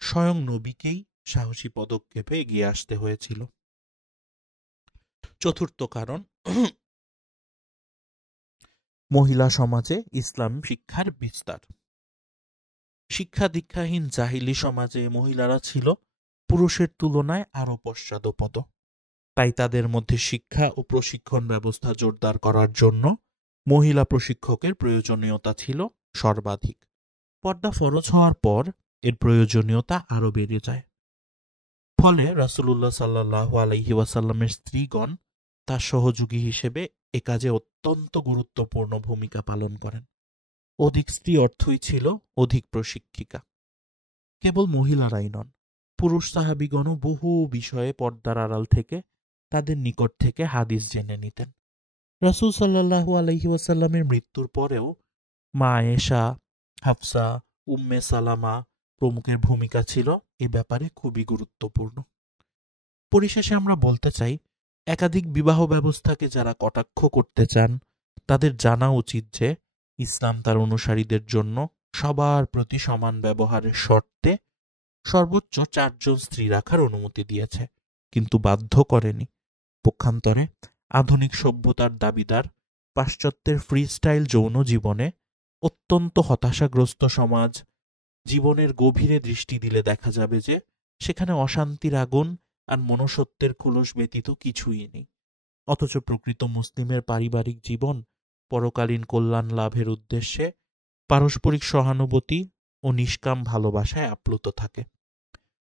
স্বয়ং নবীকেই সাহসী পদক্ষেপে এগিয়ে আসতে হয়েছিল। চতুর্থ কারণ, মহিলা সমাজে ইসলাম শিক্ষার বিস্তার। শিক্ষা দীক্ষাহীন জাহিলি সমাজে মহিলারা ছিল পুরুষের তুলনায় আরও পশ্চাদপদ, তাই তাদের মধ্যে শিক্ষা ও প্রশিক্ষণ ব্যবস্থা জোরদার করার জন্য মহিলা প্রশিক্ষকের প্রয়োজনীয়তা ছিল সর্বাধিক। পর্দা ফরজ হওয়ার পর এর প্রয়োজনীয়তা আরও বেড়ে যায়। ফলে রাসূলুল্লাহ সাল্লাল্লাহু আলাইহি ওয়াসাল্লামের স্ত্রীগণ তার সহযোগী হিসেবে এ কাজে অত্যন্ত গুরুত্বপূর্ণ ভূমিকা পালন করেন। অধিক স্ত্রী অর্থই ছিল অধিক প্রশিক্ষিকা। কেবল মহিলারাই নন, পুরুষ সাহাবীগণও বহু বিষয়ে পর্দার আড়াল থেকে তাদের নিকট থেকে হাদিস জেনে নিতেন। রাসূল সাল্লাল্লাহু আলাইহি ওয়াসাল্লামের মৃত্যুর পরেও মা আয়েশা, হাফসা, উম্মে সালামা প্রমুখের ভূমিকা ছিল এ ব্যাপারে খুবই গুরুত্বপূর্ণ। পরিশেষে আমরা বলতে চাই, একাধিক বিবাহ ব্যবস্থাকে যারা কটাক্ষ করতে চান তাদের জানা উচিত যে ইসলাম তার অনুসারীদের জন্য সবার প্রতি সমান ব্যবহারের শর্তে সর্বোচ্চ ৪ জন স্ত্রী রাখার অনুমতি দিয়েছে, কিন্তু বাধ্য করেনি। পক্ষান্তরে আধুনিক সভ্যতার দাবিদার পাশ্চাত্যের ফ্রিস্টাইল যৌন জীবনে অত্যন্ত হতাশাগ্রস্ত সমাজ জীবনের গভীরে দৃষ্টি দিলে দেখা যাবে যে সেখানে অশান্তির আগুন আর মনুষ্যত্বের খোলস ব্যতীত কিছুই নেই। অথচ প্রকৃত মুসলিমের পারিবারিক জীবন পরকালীন কল্যাণ লাভের উদ্দেশ্যে পারস্পরিক সহানুভূতি ও নিষ্কাম ভালোবাসায় আপ্লুত থাকে।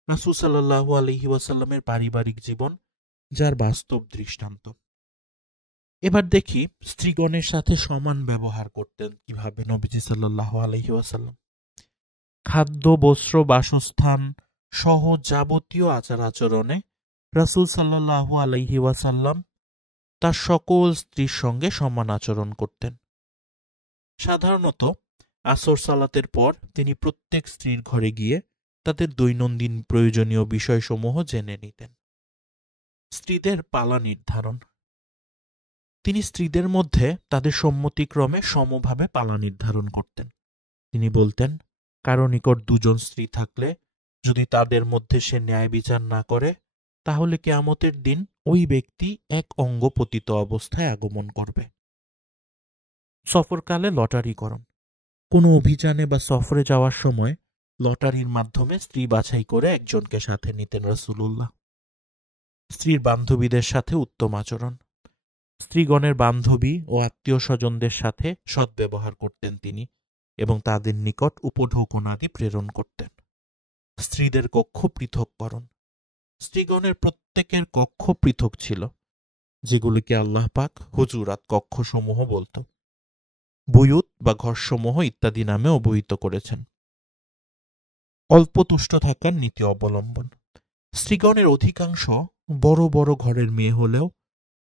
রাসূল সাল্লাল্লাহু আলাইহি ওয়াসাল্লামের পারিবারিক জীবন যার বাস্তব দৃষ্টান্ত। এবার দেখি স্ত্রীগণের সাথে সমান ব্যবহার করতেন কিভাবে নবীজি সাল্লাল্লাহু আলাইহি ওয়াসাল্লাম। খাদ্য, বস্ত্র, বাসস্থান সহ যাবতীয় আচার আচরণে রাসূল সাল্লাল্লাহু আলাইহি ওয়াসাল্লাম তার সকল স্ত্রীর সঙ্গে সমান আচরণ করতেন। সাধারণত আসর সালাতের পর তিনি প্রত্যেক স্ত্রীর ঘরে গিয়ে তাদের দৈনন্দিন প্রয়োজনীয় বিষয়সমূহ জেনে নিতেন। স্ত্রীদের পালা নির্ধারণ। তিনি স্ত্রীদের মধ্যে তাদের সম্মতিক্রমে সমভাবে পালা নির্ধারণ করতেন। তিনি বলতেন, কারো নিকট দুজন স্ত্রী থাকলে যদি তাদের মধ্যে সে ন্যায় বিচার না করে, তাহলে কিয়ামতের দিন ওই ব্যক্তি এক অঙ্গ পতিত অবস্থায় আগমন করবে। সফরকালে লটারিকরণ। কোনো অভিযানে বা সফরে যাওয়ার সময় লটারির মাধ্যমে স্ত্রী বাছাই করে একজনকে সাথে নিতেন রাসূলুল্লাহ। স্ত্রীর বান্ধবীদের সাথে উত্তম আচরণ। স্ত্রীগণের বান্ধবী ও আত্মীয় স্বজনদের সাথে সদ্ব্যবহার করতেন তিনি এবং তাদের নিকট উপঢৌকনাদি প্রেরণ করতেন। স্ত্রীদের কক্ষ পৃথককরণ। স্ত্রীগণের প্রত্যেকের কক্ষ পৃথক ছিল, যেগুলিকে আল্লাহ পাক হুজুরাত কক্ষসমূহ বলত। বুয়ুত বা ঘরসমূহ ইত্যাদি নামে অভিহিত করেছেন। অল্প তুষ্ট থাকার নীতি অবলম্বন। স্ত্রীগণের অধিকাংশ বড় বড় ঘরের মেয়ে হলেও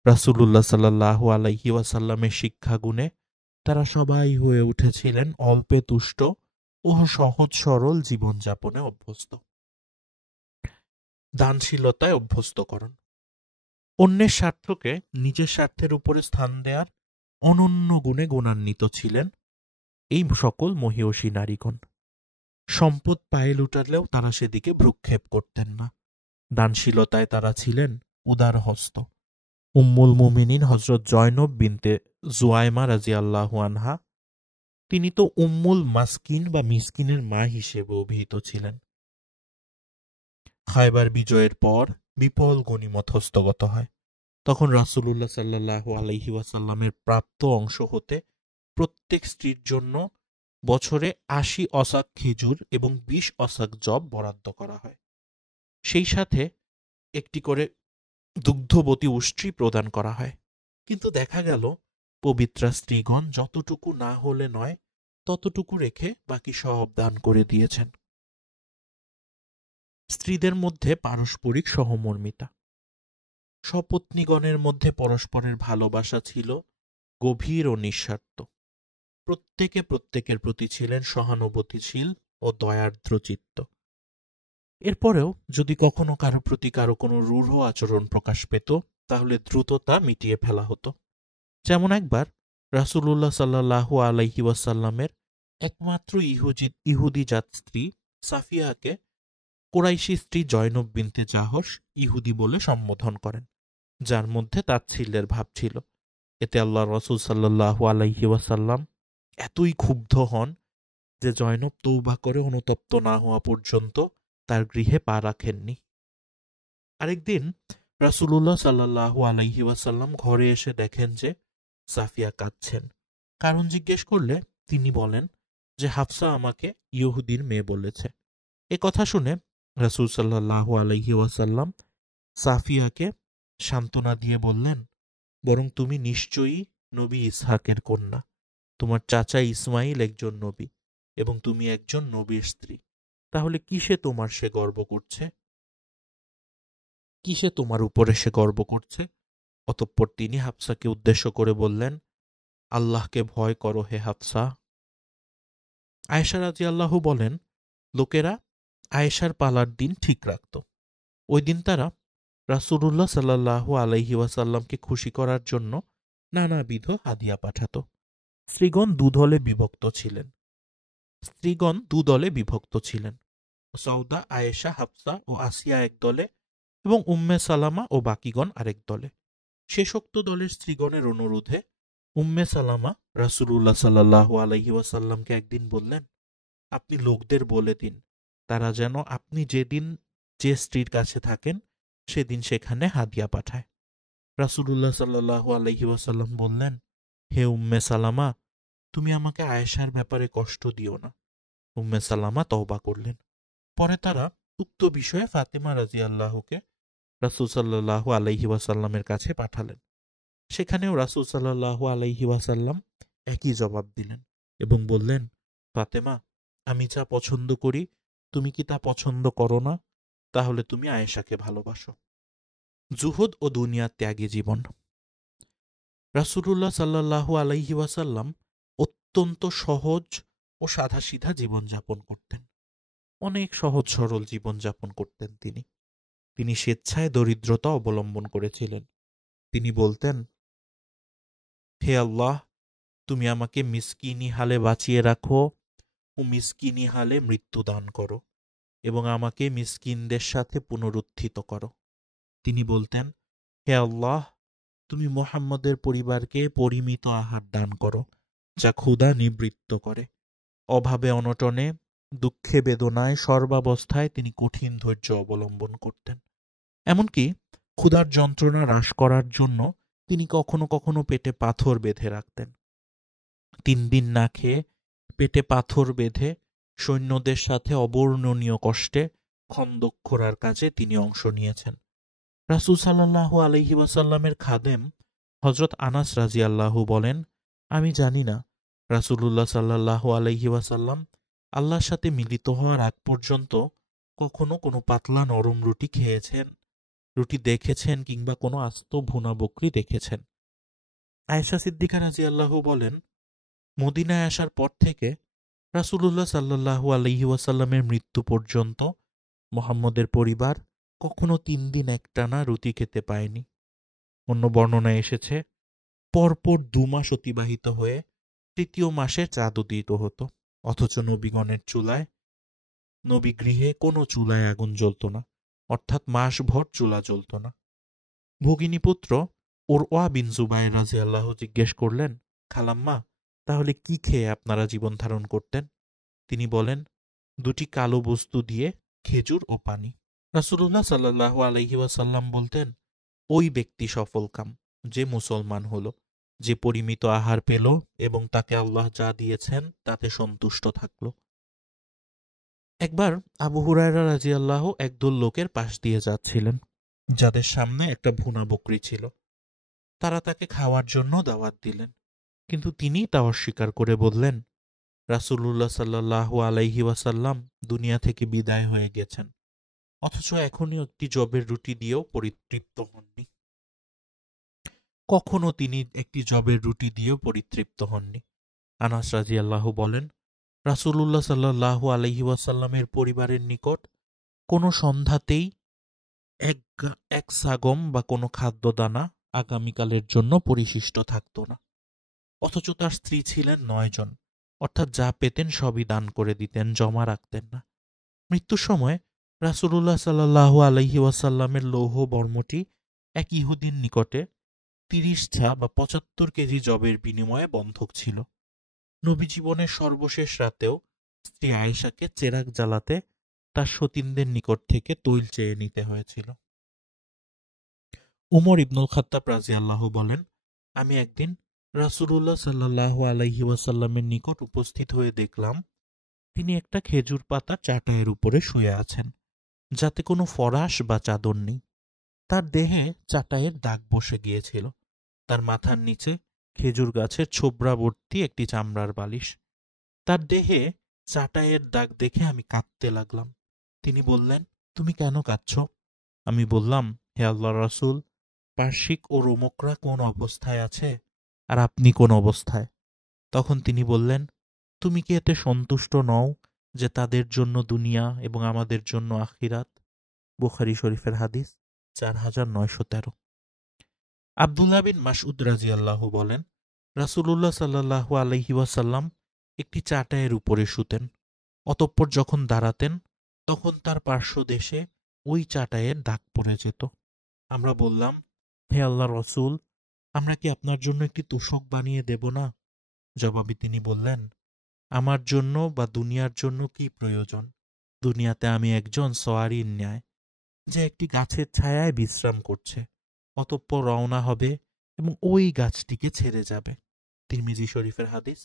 রাসূলুল্লাহ সাল্লাল্লাহু আলাইহি ওয়াসাল্লামের শিক্ষাগুণে তারা সবাই হয়ে উঠেছিলেন অল্পে তুষ্ট ও সহজ সরল জীবনযাপনে অভ্যস্ত। দানশীলতায় অভ্যস্তকরণ। অন্যের স্বার্থকে নিজের স্বার্থের উপরে স্থান দেওয়ার অনন্য গুণে গুণান্বিত ছিলেন এই সকল মহীয়সী নারীগণ। সম্পদ পায়ে লুটালেও তারা সেদিকে ভ্রুক্ষেপ করতেন না। দানশীলতায় তারা ছিলেন উদারহস্ত। উম্মুল মুমিনিন হযরত জয়নব বিনতে জুয়াইমা রাদিয়াল্লাহু আনহা, তিনি তো উম্মুল মাসকিন বা মিসকিনের মা হিসেবে অভিহিত ছিলেন। খায়বার বিজয়ের পর বিপুল গনিমত হস্তগত হয়। তখন রাসূলুল্লাহ সাল্লাল্লাহু আলাইহি ওয়াসাল্লামের প্রাপ্ত অংশ হতে প্রত্যেক স্ত্রীর জন্য বছরে ৮০ অসাক খেজুর এবং ২০ অসাক যব বরাদ্দ করা হয়। সেই সাথে একটি করে দুগ্ধবতী উষ্ট্রী প্রদান করা হয়। কিন্তু দেখা গেল পবিত্রা স্ত্রীগণ যতটুকু না হলে নয় ততটুকু রেখে বাকি সব দান করে দিয়েছেন। স্ত্রীদের মধ্যে পারস্পরিক সহমর্মিতা। সপত্নীগণের মধ্যে পরস্পরের ভালোবাসা ছিল গভীর ও নিঃস্বার্থ। প্রত্যেকে প্রত্যেকের প্রতি ছিলেন সহানুভূতিশীল ও দয়ার্দ্র চিত্ত। এরপরেও যদি কখনো কারো প্রতি কারো কোনো রূঢ় আচরণ প্রকাশ পেত, তাহলে দ্রুত তা মিটিয়ে ফেলা হতো। যেমন একবার রাসূলুল্লাহ সাল্লাল্লাহু আলাইহি ওয়াসাল্লামের একমাত্র ইহুদি জাত স্ত্রী সাফিয়াকে কুরাইশী স্ত্রী জয়নব বিনতে জাহশ ইহুদি বলে সম্বোধন করেন, যার মধ্যে তাচ্ছিল্যের ভাব ছিল। এতে আল্লাহর রাসূল সাল্লাল্লাহু আলাইহি ওয়াসাল্লাম এতই ক্ষুব্ধ হন যে জয়নব তওবা করে অনুতপ্ত না হওয়া পর্যন্ত তার গৃহে পা রাখেননি। আরেকদিন রাসূলুল্লাহ সাল্লাল্লাহু আলাইহি ওয়াসাল্লাম ঘরে এসে দেখেন যে সাফিয়া কাঁদছেন। কারণ জিজ্ঞেস করলে তিনি বলেন যে হাফসা আমাকে ইহুদির মেয়ে বলেছে। এ কথা শুনে রাসূল সাল্লাল্লাহু আলাইহি ওয়াসাল্লাম সাফিয়াকে সান্ত্বনা দিয়ে বললেন, বরং তুমি নিশ্চয়ই নবী ইসহাকের কন্যা। তোমার চাচা ইসমাইল একজন নবী এবং তুমি একজন নবীর স্ত্রী। তাহলে কিসে তোমার সে গর্ব করছে? কিসে তোমার উপরে সে গর্ব করছে? অতঃপর তিনি হাফসাকে উদ্দেশ্য করে বললেন, আল্লাহকে ভয় করো হে হাফসা। আয়েশা রাদিয়াল্লাহু বলেন, লোকেরা আয়েশার পালার দিন ঠিক রাখত। ওই দিন তারা রাসূলুল্লাহ সাল্লাল্লাহু আলাইহি ওয়াসাল্লামকে খুশি করার জন্য নানাবিধ হাদিয়া পাঠাত। স্ত্রীগণ দুদলে বিভক্ত ছিলেন। সৌদা, আয়েশা, হাফসা ও আসিয়া এক দলে এবং উম্মে সালামা ও বাকিগণ আরেক দলে। শেষোক্ত দলের স্ত্রীগণের অনুরোধে উম্মে সালামা রাসূলুল্লাহ সাল্লাল্লাহু আলাইহি ওয়াসাল্লামকে একদিন বললেন, আপনি লোকদের বলে দিন তারা যেন আপনি যেদিন যে স্ত্রীর কাছে থাকেন সেদিন সেখানে হাদিয়া পাঠায়। রাসূলুল্লাহ সাল্লাল্লাহু আলাইহি ওয়াসাল্লাম বললেন, হে উম্মে সালামা, তুমি আমাকে আয়েশার ব্যাপারে কষ্ট দিও না। উম্মে সালামা তওবা করলেন। পরে তারা উক্ত বিষয়ে ফাতেমা রাদিয়াল্লাহুকে রাসূল সাল্লাল্লাহু আলাইহি ওয়াসাল্লামের কাছে পাঠালেন। সেখানেও রাসূল সাল্লাল্লাহু আলাইহি ওয়াসাল্লাম একই জবাব দিলেন এবং বললেন, ফাতেমা, আমি যা পছন্দ করি তুমি কি তা পছন্দ করো না? তাহলে তুমি আয়েশাকে ভালোবাসো। জুহুদ ও দুনিয়া ত্যাগী জীবন। রাসূলুল্লাহ সাল্লাল্লাহু আলাইহি ওয়াসাল্লাম অত্যন্ত সহজ ও সাদাসিধা জীবনযাপন করতেন। অনেক সহজ সরল জীবনযাপন করতেন তিনি স্বেচ্ছায় দরিদ্রতা অবলম্বন করেছিলেন। তিনি বলতেন, হে আল্লাহ, তুমি আমাকে মিসকিনি হালে বাঁচিয়ে রাখো ও মিসকিনি হালে মৃত্যু দান করো এবং আমাকে মিসকিনদের সাথে পুনরুত্থিত করো। তিনি বলতেন, হে আল্লাহ, তুমি মুহাম্মদের পরিবারকে পরিমিত আহার দান করো যা ক্ষুধা নিবৃত্ত করে। অভাবে অনটনে, দুঃখে বেদনায়, সর্বাবস্থায় তিনি কঠিন ধৈর্য অবলম্বন করতেন। এমনকি ক্ষুধার যন্ত্রণা হ্রাস করার জন্য তিনি কখনো কখনো পেটে পাথর বেঁধে রাখতেন। 3 দিন না খেয়ে পেটে পাথর বেঁধে সৈন্যদের সাথে অবর্ণনীয় কষ্টে খন্দক খোঁড়ার কাজে তিনি অংশ নিয়েছেন। রাসূল সাল্লাল্লাহু আলাইহি ওয়াসাল্লামের খাদেম হযরত আনাস রাদিয়াল্লাহু বলেন, আমি জানি না রাসূলুল্লাহ সাল্লাল্লাহু আলাইহি ওয়াসাল্লাম আল্লাহর সাথে মিলিত হওয়ার আগ পর্যন্ত কখনো কোনো পাতলা নরম রুটি দেখেছেন কিংবা কোনো আস্ত ভুনা বকরি দেখেছেন। আয়েশা সিদ্দিকা রাদিয়াল্লাহু বলেন, মদিনায় আসার পর থেকে রাসূলুল্লাহ সাল্লাল্লাহু আলাইহি ওয়াসাল্লামের মৃত্যু পর্যন্ত মুহাম্মদের পরিবার কখনো 3 দিন একটানা রুটি খেতে পায়নি। অন্য বর্ণনায় এসেছে, পরপর 2 মাস অতিবাহিত হয়ে 3য় মাসে চাঁদ উদিত হতো, অথচ নবী গৃহে কোনো চুলায় আগুন জ্বলত না, অর্থাৎ মাসভর চুলা জ্বলত না। ভগিনীপুত্র উরওয়া বিন জুবাইর রাদিয়াল্লাহু জিজ্ঞেস করলেন, খালাম্মা, তাহলে কি খেয়ে আপনারা জীবন ধারণ করতেন? তিনি বলেন, 2টি কালো বস্তু দিয়ে খেজুর ও পানি। রাসূলুল্লাহ সাল্লাল্লাহু আলাইহি ওয়াসাল্লাম বলতেন, ওই ব্যক্তি সফলকাম যে মুসলমান হলো, যে পরিমিত আহার পেল এবং তাকে আল্লাহ যা দিয়েছেন তাতে সন্তুষ্ট থাকল। একবার আবু হুরায়রা রাদিয়াল্লাহু একদল লোকের পাশ দিয়ে যাচ্ছিলেন, যাদের সামনে একটা ভুনা বকরি ছিল। তারা তাকে খাওয়ার জন্য দাওয়াত দিলেন, কিন্তু তিনি তা অস্বীকার করে বললেন, রাসূলুল্লাহ সাল্লাল্লাহু আলাইহি ওয়াসাল্লাম দুনিয়া থেকে বিদায় হয়ে গেছেন, অথচ এখনই একটি জবের রুটি দিয়েও পরিতৃপ্ত হননি। কখনো তিনি একটি জবের রুটি দিয়েও পরিতৃপ্ত হননি। আনাস রাদিয়াল্লাহু বলেন, রাসূলুল্লাহ সাল্লাল্লাহু আলাইহি ওয়াসাল্লামের পরিবারের নিকট কোনো সন্ধ্যাতেই এক সাগম বা কোনো খাদ্যদানা আগামীকালের জন্য পরিশিষ্ট থাকত না। অথচ তার স্ত্রী ছিলেন 9 জন, অর্থাৎ যা পেতেন সবই দান করে দিতেন, জমা রাখতেন না। মৃত্যুর সময় রাসূলুল্লাহ সাল্লাল্লাহু আলাইহি ওয়াসাল্লামের লৌহ বর্মটি এক ইহুদির নিকটে 30 ছা বা 75 কেজি জবের বিনিময়ে বন্ধক ছিল। নবী জীবনের সর্বশেষ রাতেও স্ত্রী আয়েশাকে চেরাগ জ্বালাতে তার সতীনদের নিকট থেকে তৈল চেয়ে নিতে হয়েছিল। উমর ইবনুল খাত্তাব রাদিয়াল্লাহু বলেন, আমি একদিন রাসূলুল্লাহ সাল্লাল্লাহু আলাইহি ওয়াসাল্লামের নিকট উপস্থিত হয়ে দেখলাম তিনি একটা খেজুর পাতা চাটাইয়ের উপরে শুয়ে আছেন, যাতে কোনো ফরাশ বা চাদর নেই। তার দেহে চাটাইয়ের দাগ বসে গিয়েছিল। তার মাথার নিচে খেজুর গাছের ছোবড়াবর্তী একটি চামড়ার বালিশ। তার দেহে চাটাইয়ের দাগ দেখে আমি কাঁদতে লাগলাম। তিনি বললেন, তুমি কেন কাঁদছ? আমি বললাম, হে আল্লাহর রাসূল, পারসিক ও রোমকরা কোন অবস্থায় আছে আর আপনি কোন অবস্থায়? তখন তিনি বললেন, তুমি কি এতে সন্তুষ্ট নও যে তাদের জন্য দুনিয়া এবং আমাদের জন্য আখিরাত? বুখারী শরীফের হাদিস 4913। আব্দুল্লাহ বিন মাসউদ রাদিয়াল্লাহু বলেন, রাসূলুল্লাহ সাল্লাল্লাহু আলাইহি ওয়াসাল্লাম একটি চাটাইয়ের উপরে শুতেন। অতঃপর যখন দাঁড়াতেন তখন তার পার্শ্বদেশে ওই চাটাইয়ের দাগ পড়ে যেত। আমরা বললাম, হে আল্লাহর রাসূল, আমরা কি আপনার জন্য একটি তোশক বানিয়ে দেব না? জবাবে তিনি বললেন, আমার জন্য বা দুনিয়ার জন্য কি প্রয়োজন? দুনিয়াতে আমি একজন সওয়ারির ন্যায়, যে একটি গাছের ছায়ায় বিশ্রাম করছে, অতঃপর রওনা হবে এবং ওই গাছটিকে ছেড়ে যাবে। তিরমিজি শরীফের হাদিস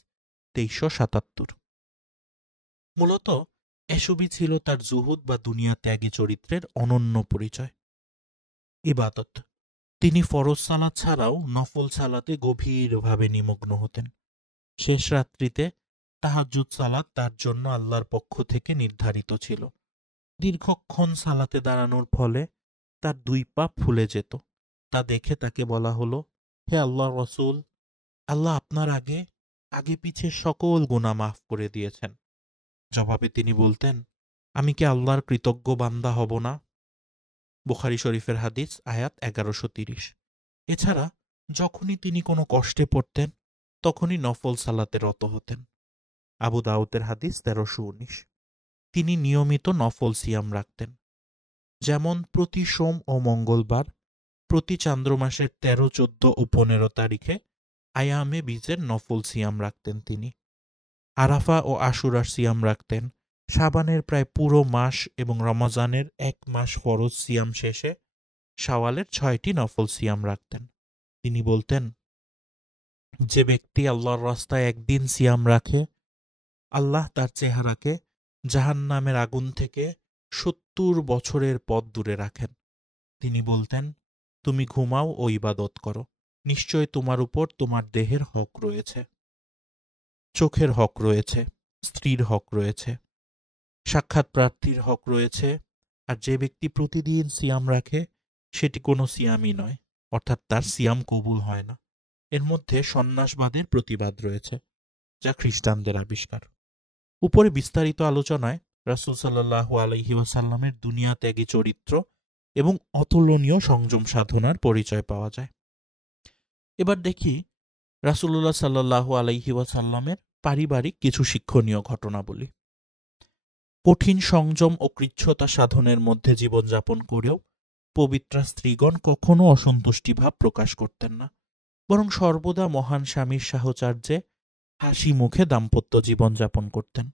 2377। মূলত এসবই ছিল তার জুহুদ বা দুনিয়া ত্যাগী চরিত্রের অনন্য পরিচয়। ইবাদত, তিনি ফরজ সালাত ছাড়াও নফল সালাতে গভীরভাবে নিমগ্ন হতেন। শেষ রাত্রিতে তাহাজ্জুদ সালাত তার জন্য আল্লাহর পক্ষ থেকে নির্ধারিত ছিল। দীর্ঘক্ষণ সালাতে দাঁড়ানোর ফলে তার 2 পা ফুলে যেত। তা দেখে তাকে বলা হলো, হে আল্লাহর রাসূল, আল্লাহ আপনার আগে আগে পিছে সকল গুনাহ মাফ করে দিয়েছেন। জবাবে তিনি বলতেন, আমি কি আল্লাহর কৃতজ্ঞ বান্দা হব না? বুখারী শরীফের হাদিস, আয়াত 1130। এছাড়া যখনই তিনি কোনো কষ্টে পড়তেন তখনই নফল সালাতে রত হতেন। আবু দাউদের হাদিস 1319। তিনি নিয়মিত নফল সিয়াম রাখতেন, যেমন প্রতি সোম ও মঙ্গলবার, প্রতি চান্দ্রমাসের 13, 14 ও 15 তারিখে আয়ামে বীজের নফল সিয়াম রাখতেন তিনি। আরাফা ও আশুরার সিয়াম রাখতেন। শাবানের প্রায় পুরো মাস এবং রমজানের 1 মাস ফরজ সিয়াম শেষে শাওয়ালের 6টি নফল সিয়াম রাখতেন। তিনি বলতেন, যে ব্যক্তি আল্লাহর রাস্তায় একদিন সিয়াম রাখে, আল্লাহ তার চেহারাকে জাহান্নামের আগুন থেকে 70 বছরের পথ দূরে রাখেন। তিনি বলতেন, তুমি ঘুমাও ও ইবাদত করো, নিশ্চয় তোমার উপর তোমার দেহের হক রয়েছে, চোখের হক রয়েছে, স্ত্রীর হক রয়েছে, সাক্ষাৎ প্রার্থীর হক রয়েছে। আর যে ব্যক্তি প্রতিদিন সিয়াম রাখে সেটি কোনো সিয়ামই নয়, অর্থাৎ তার সিয়াম কবুল হয় না। এর মধ্যে সন্ন্যাসবাদের প্রতিবাদ রয়েছে, যা খ্রিস্টানদের আবিষ্কার। উপরে বিস্তারিত আলোচনায় রাসূল সাল্লাল্লাহু আলাইহি ওয়াসাল্লামের দুনিয়া ত্যাগী চরিত্র এবং অতুলনীয় সংযম সাধনার পরিচয় পাওয়া যায়। এবার দেখি রাসূলুল্লাহ সাল্লাল্লাহু আলাইহি ওয়াসাল্লামের পারিবারিক কিছু শিক্ষণীয় ঘটনাবলী। কঠিন সংযম ও কৃচ্ছতা সাধনের মধ্যে জীবনযাপন করেও পবিত্রা স্ত্রীগণ কখনো অসন্তুষ্টি ভাব প্রকাশ করতেন না, বরং সর্বদা মহান স্বামীর সাহচর্যে হাসি মুখে দাম্পত্য জীবনযাপন করতেন।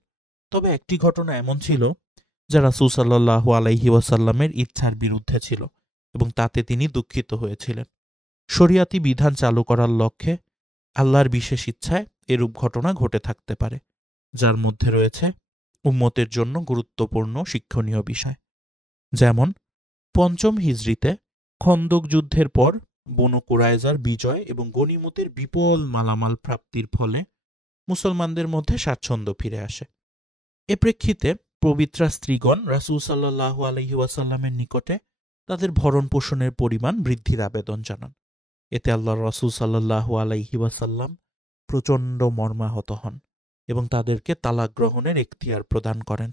তবে একটি ঘটনা এমন ছিল যা রাসূল সাল্লাল্লাহু আলাইহি ওয়াসাল্লামের ইচ্ছার বিরুদ্ধে ছিল এবং তাতে তিনি দুঃখিত হয়েছিলেন। শরিয়াতি বিধান চালু করার লক্ষ্যে আল্লাহর বিশেষ ইচ্ছায় এরূপ ঘটনা ঘটে থাকতে পারে, যার মধ্যে রয়েছে উম্মতের জন্য গুরুত্বপূর্ণ শিক্ষণীয় বিষয়। যেমন 5ম হিজরিতে খন্দক যুদ্ধের পর বনু কুরাইজার বিজয় এবং গনিমতের বিপুল মালামাল প্রাপ্তির ফলে মুসলমানদের মধ্যে স্বাচ্ছন্দ্য ফিরে আসে। এ প্রেক্ষিতে পবিত্রা স্ত্রীগণ রাসূল সাল্লাল্লাহু আলাইহি ওয়াসাল্লামের নিকটে তাদের ভরণ পোষণের পরিমাণ বৃদ্ধির আবেদন জানান। এতে আল্লাহর রাসূল সাল্লাল্লাহু আলাইহি ওয়াসাল্লাম প্রচণ্ড মর্মাহত হন এবং তাদেরকে তালাক গ্রহণের এখতিয়ার প্রদান করেন।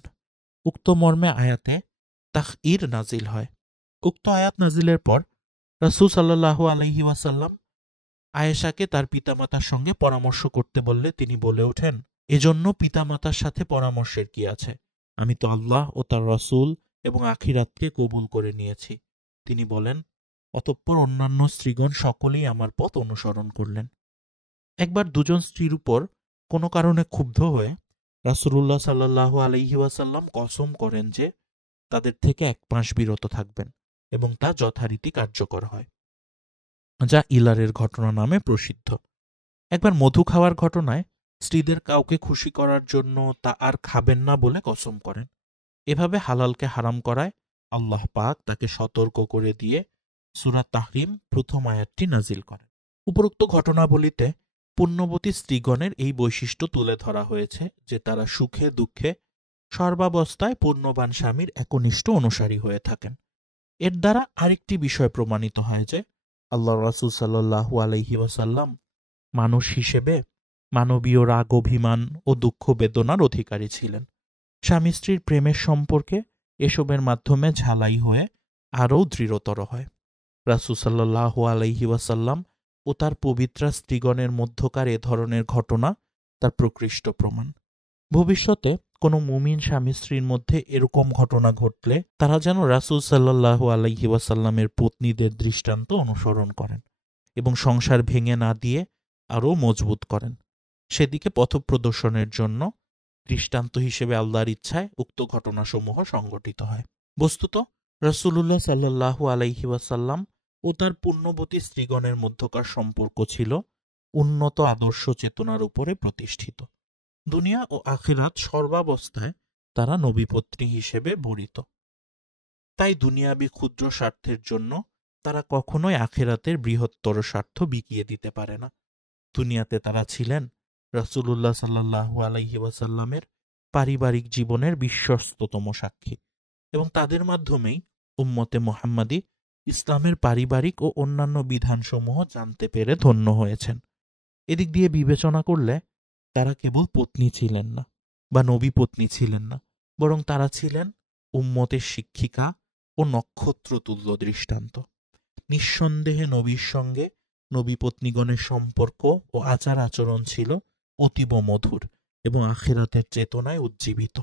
উক্ত মর্মে আয়াতে তাখঈর নাজিল হয়। উক্ত আয়াত নাজিলের পর রাসূল সাল্লাল্লাহু আলাইহি ওয়াসাল্লাম আয়েশাকে তার পিতামাতার সঙ্গে পরামর্শ করতে বললে তিনি বলে ওঠেন, এজন্য পিতামাতার সাথে পরামর্শের কি আছে? আমি তো আল্লাহ ও তার রাসূল এবং আখিরাতকে কবুল করে নিয়েছি। তিনি বলেন, অতঃপর অন্যান্য স্ত্রীগণ সকলেই আমার পথ অনুসরণ করলেন। একবার দুজন স্ত্রীর উপর কোনো কারণে ক্ষুব্ধ হয়ে রাসূলুল্লাহ সাল্লাল্লাহু আলাইহি ওয়াসাল্লাম কসম করেন যে তাদের থেকে 1 মাস বিরত থাকবেন এবং তা যথারীতি কার্যকর হয়, যা ইলারের ঘটনা নামে প্রসিদ্ধ। একবার মধু খাওয়ার ঘটনায় স্ত্রীদের কাউকে খুশি করার জন্য তা আর খাবেন না বলে কসম করেন। এভাবে হালালকে হারাম করায় আল্লাহ পাক তাকে সতর্ক করে দিয়ে সূরা তাহরিম 1ম আয়াতটি নাজিল করেন। উপরোক্ত ঘটনাবলিতে পুণ্যবতী স্ত্রীগণের এই বৈশিষ্ট্য তুলে ধরা হয়েছে যে তারা সুখে দুঃখে সর্বাবস্থায় পুণ্যবান স্বামীর একনিষ্ঠ অনুসারী হয়ে থাকেন। এর দ্বারা আরেকটি বিষয় প্রমাণিত হয় যে আল্লাহ রাসূল সাল্লাল্লাহু আলাইহি ওয়াসাল্লাম মানুষ হিসেবে মানবীয় রাগ অভিমান ও দুঃখ বেদনার অধিকারী ছিলেন। স্বামী স্ত্রীর প্রেমের সম্পর্কে এসবের মাধ্যমে ঝালাই হয়ে আরও দৃঢ়তর হয়। রাসূল সাল্লাল্লাহু আলাইহি ওয়াসাল্লাম ও তার পবিত্রা স্ত্রীগণের মধ্যকার এ ধরনের ঘটনা তার প্রকৃষ্ট প্রমাণ। ভবিষ্যতে কোনো মুমিন স্বামী স্ত্রীর মধ্যে এরকম ঘটনা ঘটলে তারা যেন রাসূল সাল্লাল্লাহু আলাইহি ওয়াসাল্লামের পত্নীদের দৃষ্টান্ত অনুসরণ করেন এবং সংসার ভেঙে না দিয়ে আরও মজবুত করেন। সেদিকে পথপ্রদর্শনের জন্য দৃষ্টান্ত হিসেবে আল্লাহর ইচ্ছায় উক্ত ঘটনাসমূহ সংঘটিত হয়। বস্তুত রাসূলুল্লাহ সাল্লাল্লাহু আলাইহি ওয়াসাল্লাম ও তার পুণ্যবতী স্ত্রীগণের মধ্যকার সম্পর্ক ছিল উন্নত আদর্শ চেতনার উপরে প্রতিষ্ঠিত। দুনিয়া ও আখিরাত সর্বাবস্থায় তারা নবীপত্নী হিসেবে বরিত। তাই দুনিয়াবী ক্ষুদ্র স্বার্থের জন্য তারা কখনোই আখিরাতের বৃহত্তর স্বার্থ বিকিয়ে দিতে পারে না। দুনিয়াতে তারা ছিলেন রাসূলুল্লাহ সাল্লাল্লাহু আলাইহি ওয়াসাল্লামের পারিবারিক জীবনের বিশ্বস্ততম সাক্ষী এবং তাদের মাধ্যমেই উম্মতে মুহাম্মাদী ইসলামের পারিবারিক ও অন্যান্য বিধানসমূহ জানতে পেরে ধন্য হয়েছেন। এদিক দিয়ে বিবেচনা করলে তারা কেবল পত্নী ছিলেন না বা নবী পত্নী ছিলেন না, বরং তারা ছিলেন উম্মতের শিক্ষিকা ও নক্ষত্রতুল্য দৃষ্টান্ত। নিঃসন্দেহে নবীর সঙ্গে নবী পত্নীগণের সম্পর্ক ও আচার আচরণ ছিল অতীব মধুর এবং আখিরাতের চেতনায় উজ্জীবিত।